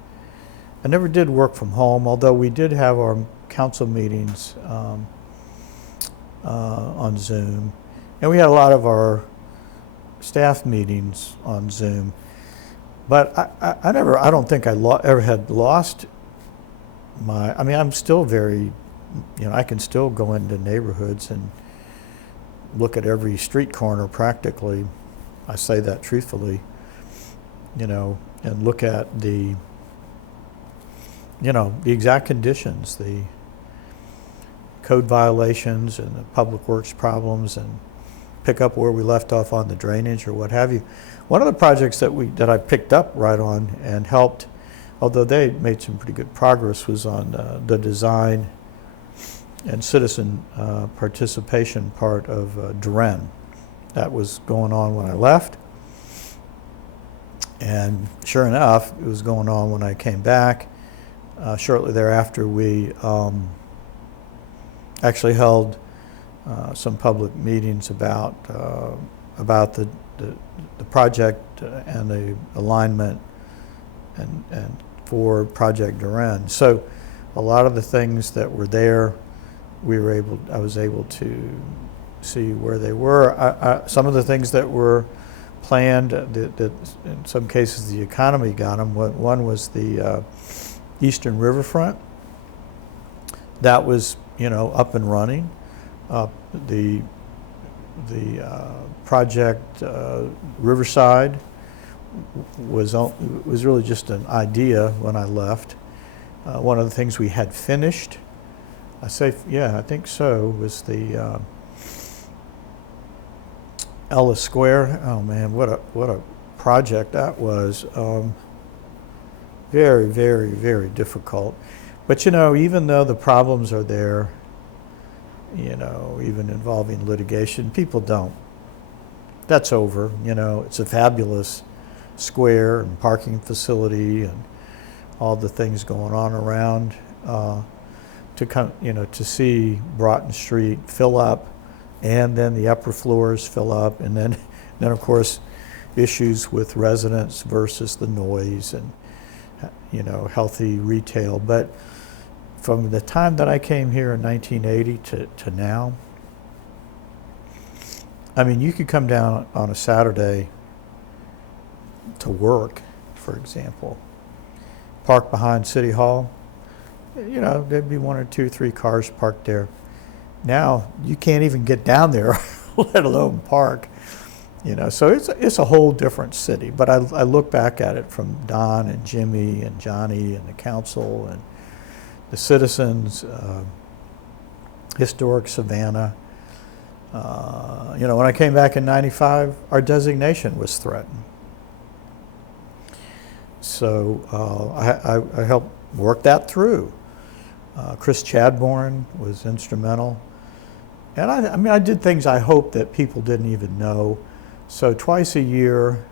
I never did work from home, although we did have our council meetings on Zoom, and we had a lot of our staff meetings on Zoom. But I don't think I ever had lost I'm still very, I can still go into neighborhoods and look at every street corner practically. I say that truthfully, and look at the exact conditions, the code violations and the public works problems, and pick up where we left off on the drainage or what have you. One of the projects that I picked up right on and helped, although they made some pretty good progress, was on the design and citizen participation part of Duran. That was going on when I left. And sure enough, it was going on when I came back. Shortly thereafter, we actually held some public meetings about the project and the alignment and for Project Duran. So a lot of the things that were there, I was able to see where they were. Some of the things that were planned, that in some cases the economy got them. One was the Eastern Riverfront. That was, up and running. The project Riverside was really just an idea when I left. One of the things we had finished, I think so, was the Ellis Square. Oh man, what a project that was. Very, very, very difficult. But even though the problems are there, even involving litigation, people don't. That's over. It's a fabulous square and parking facility and all the things going on around. To come, to see Broughton Street fill up, and then the upper floors fill up, and then of course issues with residents versus the noise and healthy retail. But from the time that I came here in 1980 to now, you could come down on a Saturday to work, for example, park behind City Hall. There'd be 1 or 2 or 3 cars parked there. Now you can't even get down there, let alone park. So it's a whole different city. But I look back at it from Don and Jimmy and Johnny and the council and the citizens, historic Savannah. When I came back in '95, our designation was threatened. So I helped work that through. Chris Chadbourne was instrumental. And I did things I hope that people didn't even know. So twice a year,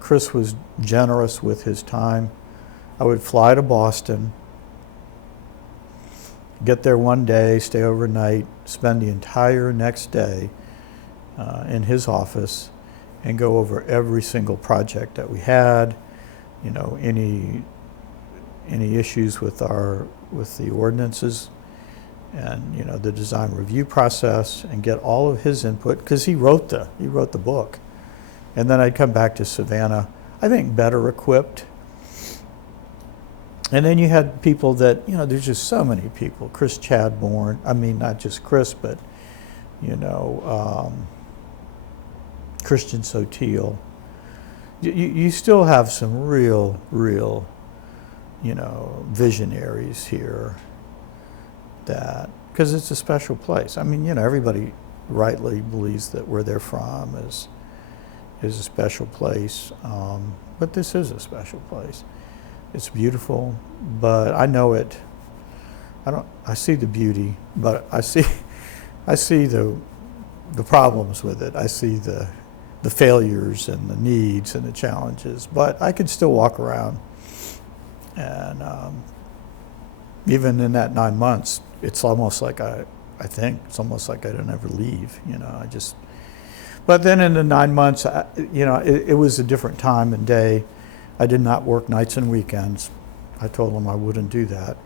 Chris was generous with his time. I would fly to Boston, get there one day, stay overnight, spend the entire next day in his office and go over every single project that we had, any issues with the ordinances and, the design review process, and get all of his input, because he wrote the book. And then I'd come back to Savannah, I think better equipped. And then you had people that, there's just so many people. Chris Chadbourne, I mean, not just Chris, but, Christian Sotil. You still have some real, visionaries here, that, because it's a special place. I mean, everybody rightly believes that where they're from is a special place, but this is a special place. It's beautiful, but I know it. I see the beauty, but I see the problems with it. I see the failures and the needs and the challenges, but I could still walk around. And even in that 9 months, it's almost like I think it's almost like I didn't ever leave. But then in the 9 months, it was a different time and day. I did not work nights and weekends. I told them I wouldn't do that.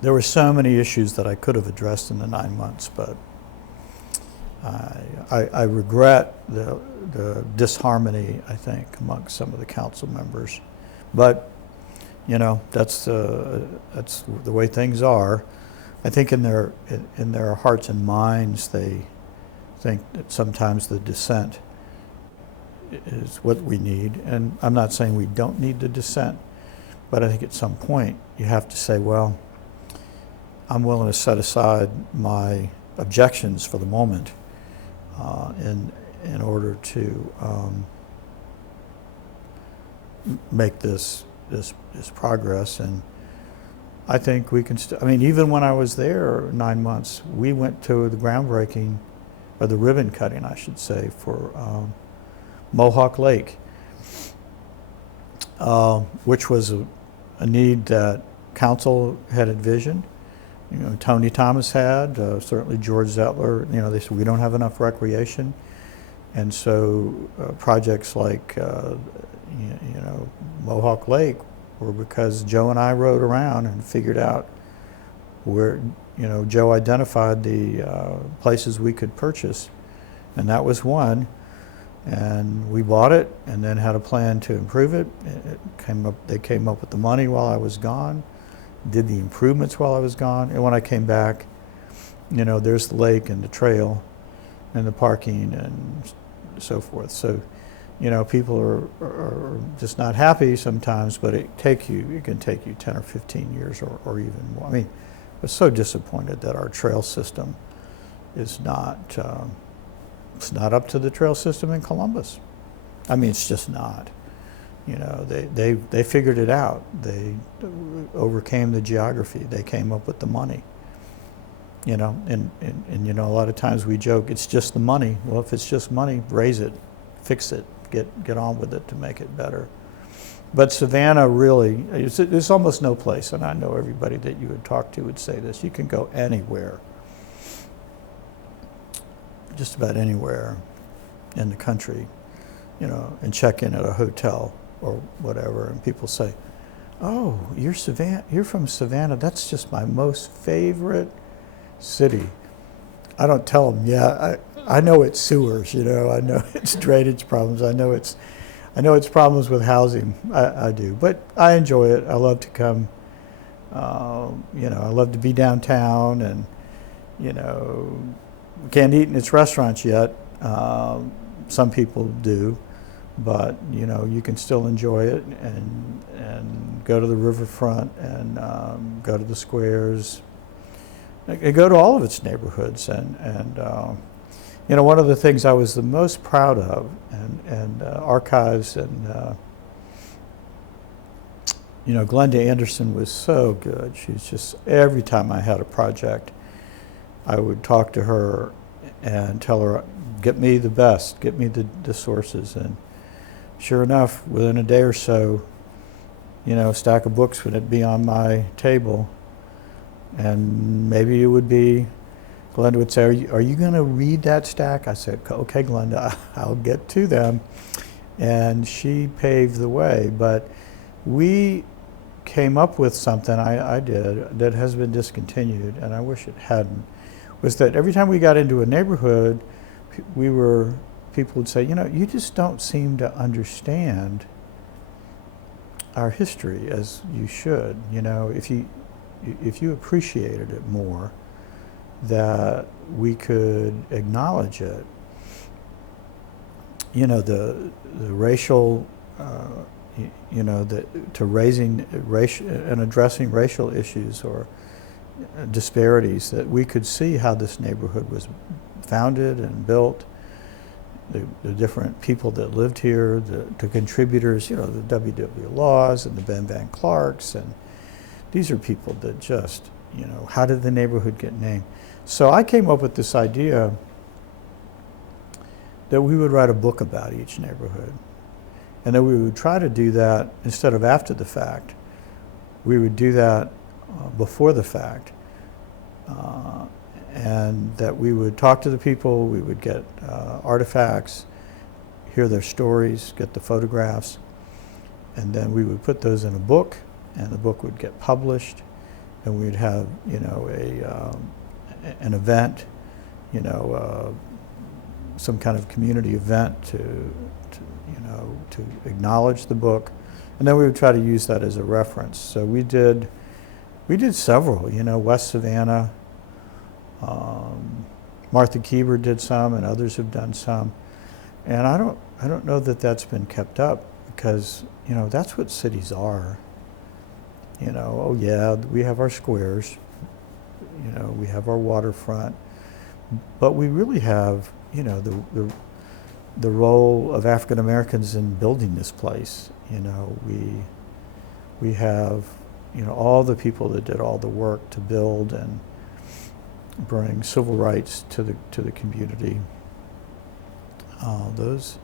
There were so many issues that I could have addressed in the 9 months, but I regret the disharmony, I think, amongst some of the council members. But that's the way things are. I think in their hearts and minds, they think that sometimes the dissent is what we need. And I'm not saying we don't need the dissent, but I think at some point you have to say, well, I'm willing to set aside my objections for the moment in order to make this progress. And I think we can even when I was there 9 months, we went to the groundbreaking, or the ribbon cutting, I should say, for Mohawk Lake, which was a need that council had envisioned. Tony Thomas had, certainly George Zettler. They said we don't have enough recreation, and so projects like Mohawk Lake were because Joe and I rode around and figured out where Joe identified the places we could purchase, and that was one. And we bought it, and then had a plan to improve it. They came up with the money while I was gone, did the improvements while I was gone, and when I came back, there's the lake and the trail, and the parking and so forth. So, people are just not happy sometimes, but it can take you 10 or 15 years or even more. I was so disappointed that our trail system is not. It's not up to the trail system in Columbus. It's just not. They figured it out. They overcame the geography. They came up with the money. And a lot of times we joke, it's just the money. Well, if it's just money, raise it, fix it, get on with it to make it better. But Savannah really, there's almost no place, and I know everybody that you would talk to would say this, you can go anywhere, just about anywhere in the country, and check in at a hotel or whatever, and people say, "Oh, you're from Savannah. That's just my most favorite city." I don't tell them, yeah, I know it's sewers, I know it's drainage problems, I know it's problems with housing. I do, but I enjoy it. I love to come. I love to be downtown, and we can't eat in its restaurants yet. Some people do, but you can still enjoy it and go to the riverfront and go to the squares. And go to all of its neighborhoods, and one of the things I was the most proud of, and archives, and Glenda Anderson was so good. She's just, every time I had a project, I would talk to her and tell her, get me the best, get me the sources. And sure enough, within a day or so, a stack of books would be on my table. And maybe it would be Glenda would say, are you going to read that stack? I said, okay, Glenda, I'll get to them. And she paved the way. But we came up with something, I did, that has been discontinued, and I wish it hadn't, was that every time we got into a neighborhood, people would say, you just don't seem to understand our history as you should. If you appreciated it more, that we could acknowledge it. The racial, to raising racial and addressing racial issues or disparities, that we could see how this neighborhood was founded and built, the different people that lived here, the contributors, the W.W. Laws and the Ben Van Clarks, and these are people that just, how did the neighborhood get named? So I came up with this idea that we would write a book about each neighborhood, and that we would try to do that instead of after the fact. We would do that before the fact, and that we would talk to the people, we would get artifacts, hear their stories, get the photographs, and then we would put those in a book, and the book would get published, and we'd have an event, some kind of community event to acknowledge the book, and then we would try to use that as a reference. So we did several, West Savannah, Martha Keeber did some, and others have done some, and I don't know that that's been kept up, because that's what cities are. Oh yeah, we have our squares, we have our waterfront, but we really have the role of African Americans in building this place. We have all the people that did all the work to build and bring civil rights to the community. Those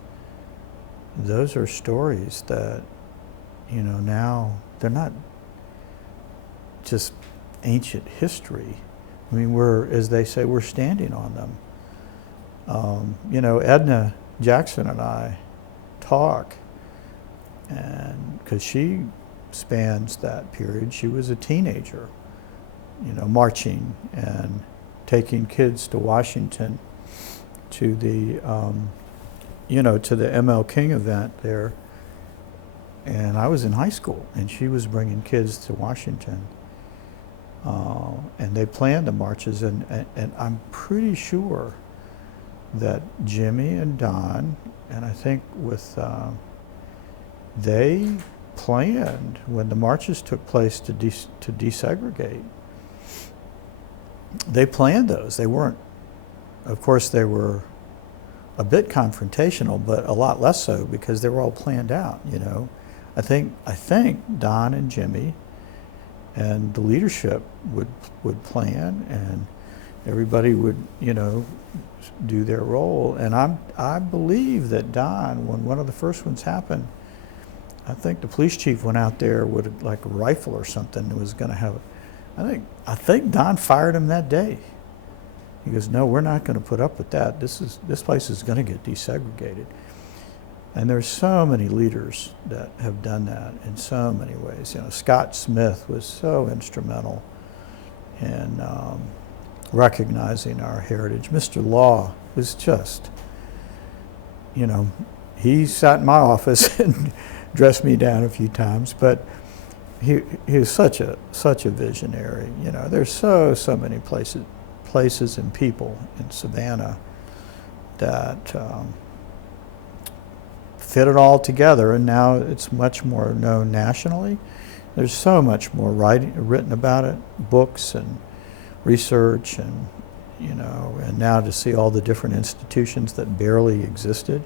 are stories that now they're not just ancient history. I mean, as they say, we're standing on them. Edna Jackson and I talk, and because she spans that period, she was a teenager, marching and taking kids to Washington to the, to the M.L. King event there. And I was in high school, and she was bringing kids to Washington. And they planned the marches, and I'm pretty sure that Jimmy and Don, and I think they planned when the marches took place to desegregate. They planned those. They weren't, of course, they were a bit confrontational, but a lot less so because they were all planned out. I think Don and Jimmy and the leadership would plan, and everybody would do their role. And I believe that Don, when one of the first ones happened, I think the police chief went out there with like a rifle or something and was going to have it. I think Don fired him that day. He goes, no, we're not going to put up with that. This place is going to get desegregated. And there's so many leaders that have done that in so many ways. Scott Smith was so instrumental in recognizing our heritage. Mr. Law was just, he sat in my office and dressed me down a few times, but he was such a visionary. There's so many places and people in Savannah that fit it all together, and now it's much more known nationally. There's so much more written about it, books and research, and and now to see all the different institutions that barely existed,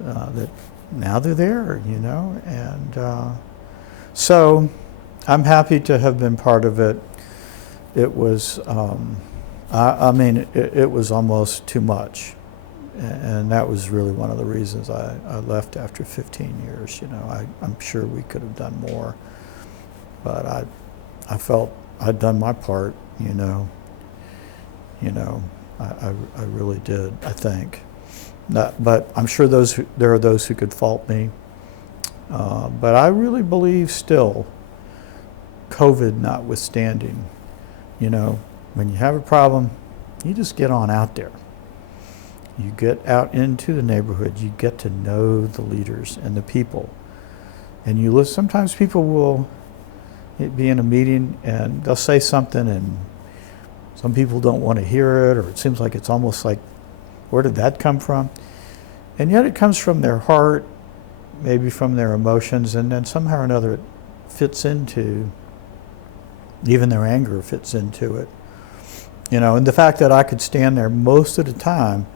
that now they're there, and so I'm happy to have been part of it. It was, it was almost too much. And that was really one of the reasons I left after 15 years. I'm sure we could have done more, but I felt I'd done my part. You know, I really did, I think. But I'm sure there are those who could fault me. But I really believe still, COVID notwithstanding, you know, when you have a problem, you just get on out there. You get out into the neighborhood, you get to know the leaders and the people. And you listen, sometimes people will be in a meeting and they'll say something and some people don't want to hear it, or it seems like it's almost like, where did that come from? And yet it comes from their heart, maybe from their emotions, and then somehow or another it fits into, even their anger fits into it. You know, and the fact that I could stand there most of the time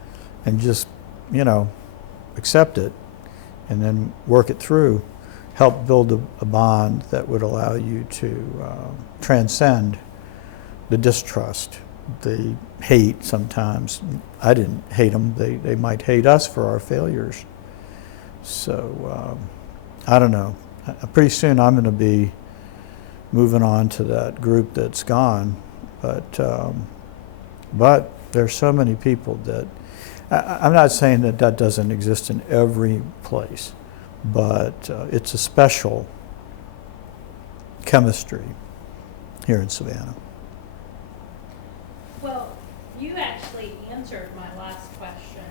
and just, you know, accept it and then work it through, help build a bond that would allow you to transcend the distrust, the hate sometimes. I didn't hate them. They might hate us for our failures. So I don't know. Pretty soon I'm going to be moving on to that group that's gone. But there's so many people that, I'm not saying that that doesn't exist in every place, but it's a special chemistry here in Savannah. Well, you actually answered my last question,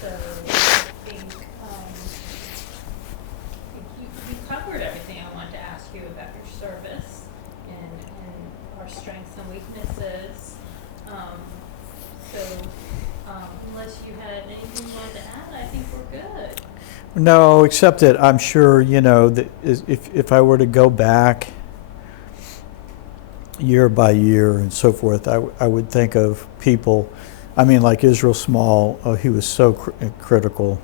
so I think you covered everything I wanted to ask you about your service and our strengths and weaknesses. Unless you had anything you wanted to add, I think we're good. No, except that I'm sure, you know, that if I were to go back year by year and so forth, I would think of people, I mean, like Israel Small, he was so critical,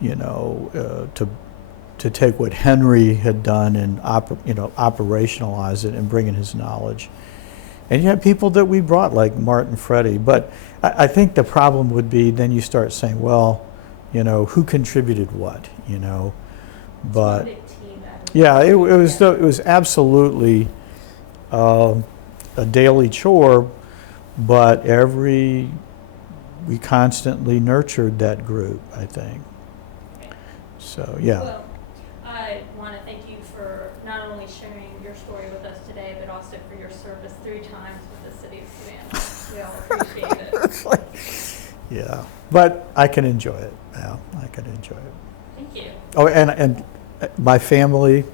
you know, to take what Henry had done and operationalize it and bring in his knowledge. And you have people that we brought, like Martin Freddie. But I think the problem would be then you start saying, well, you know, who contributed what, you know? But yeah, it was absolutely a daily chore, but we constantly nurtured that group, I think. Okay. So yeah. Well, I want to thank you for not only sharing your story with us today, but also for your service 3 times with the city of Savannah. We all appreciate it. Yeah, but I can enjoy it now. I can enjoy it. Thank you. Oh, and my family,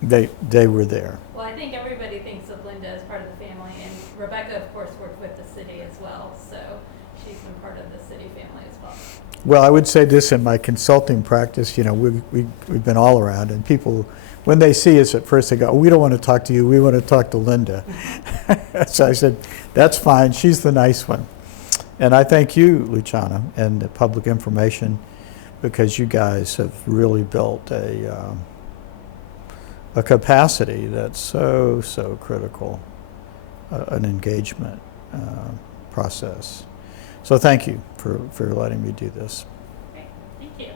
they were there. Well, I think everybody thinks of Linda as part of the family, and Rebecca, of course, worked with the city as well, so she's been part of the city family as well. Well, I would say this in my consulting practice, you know, we've been all around, and people, when they see us at first, they go, oh, we don't want to talk to you, we want to talk to Linda. So I said, that's fine, she's the nice one. And I thank you, Luciana, and the public information, because you guys have really built a capacity that's so critical, an engagement process. So thank you for letting me do this. Great, thank you.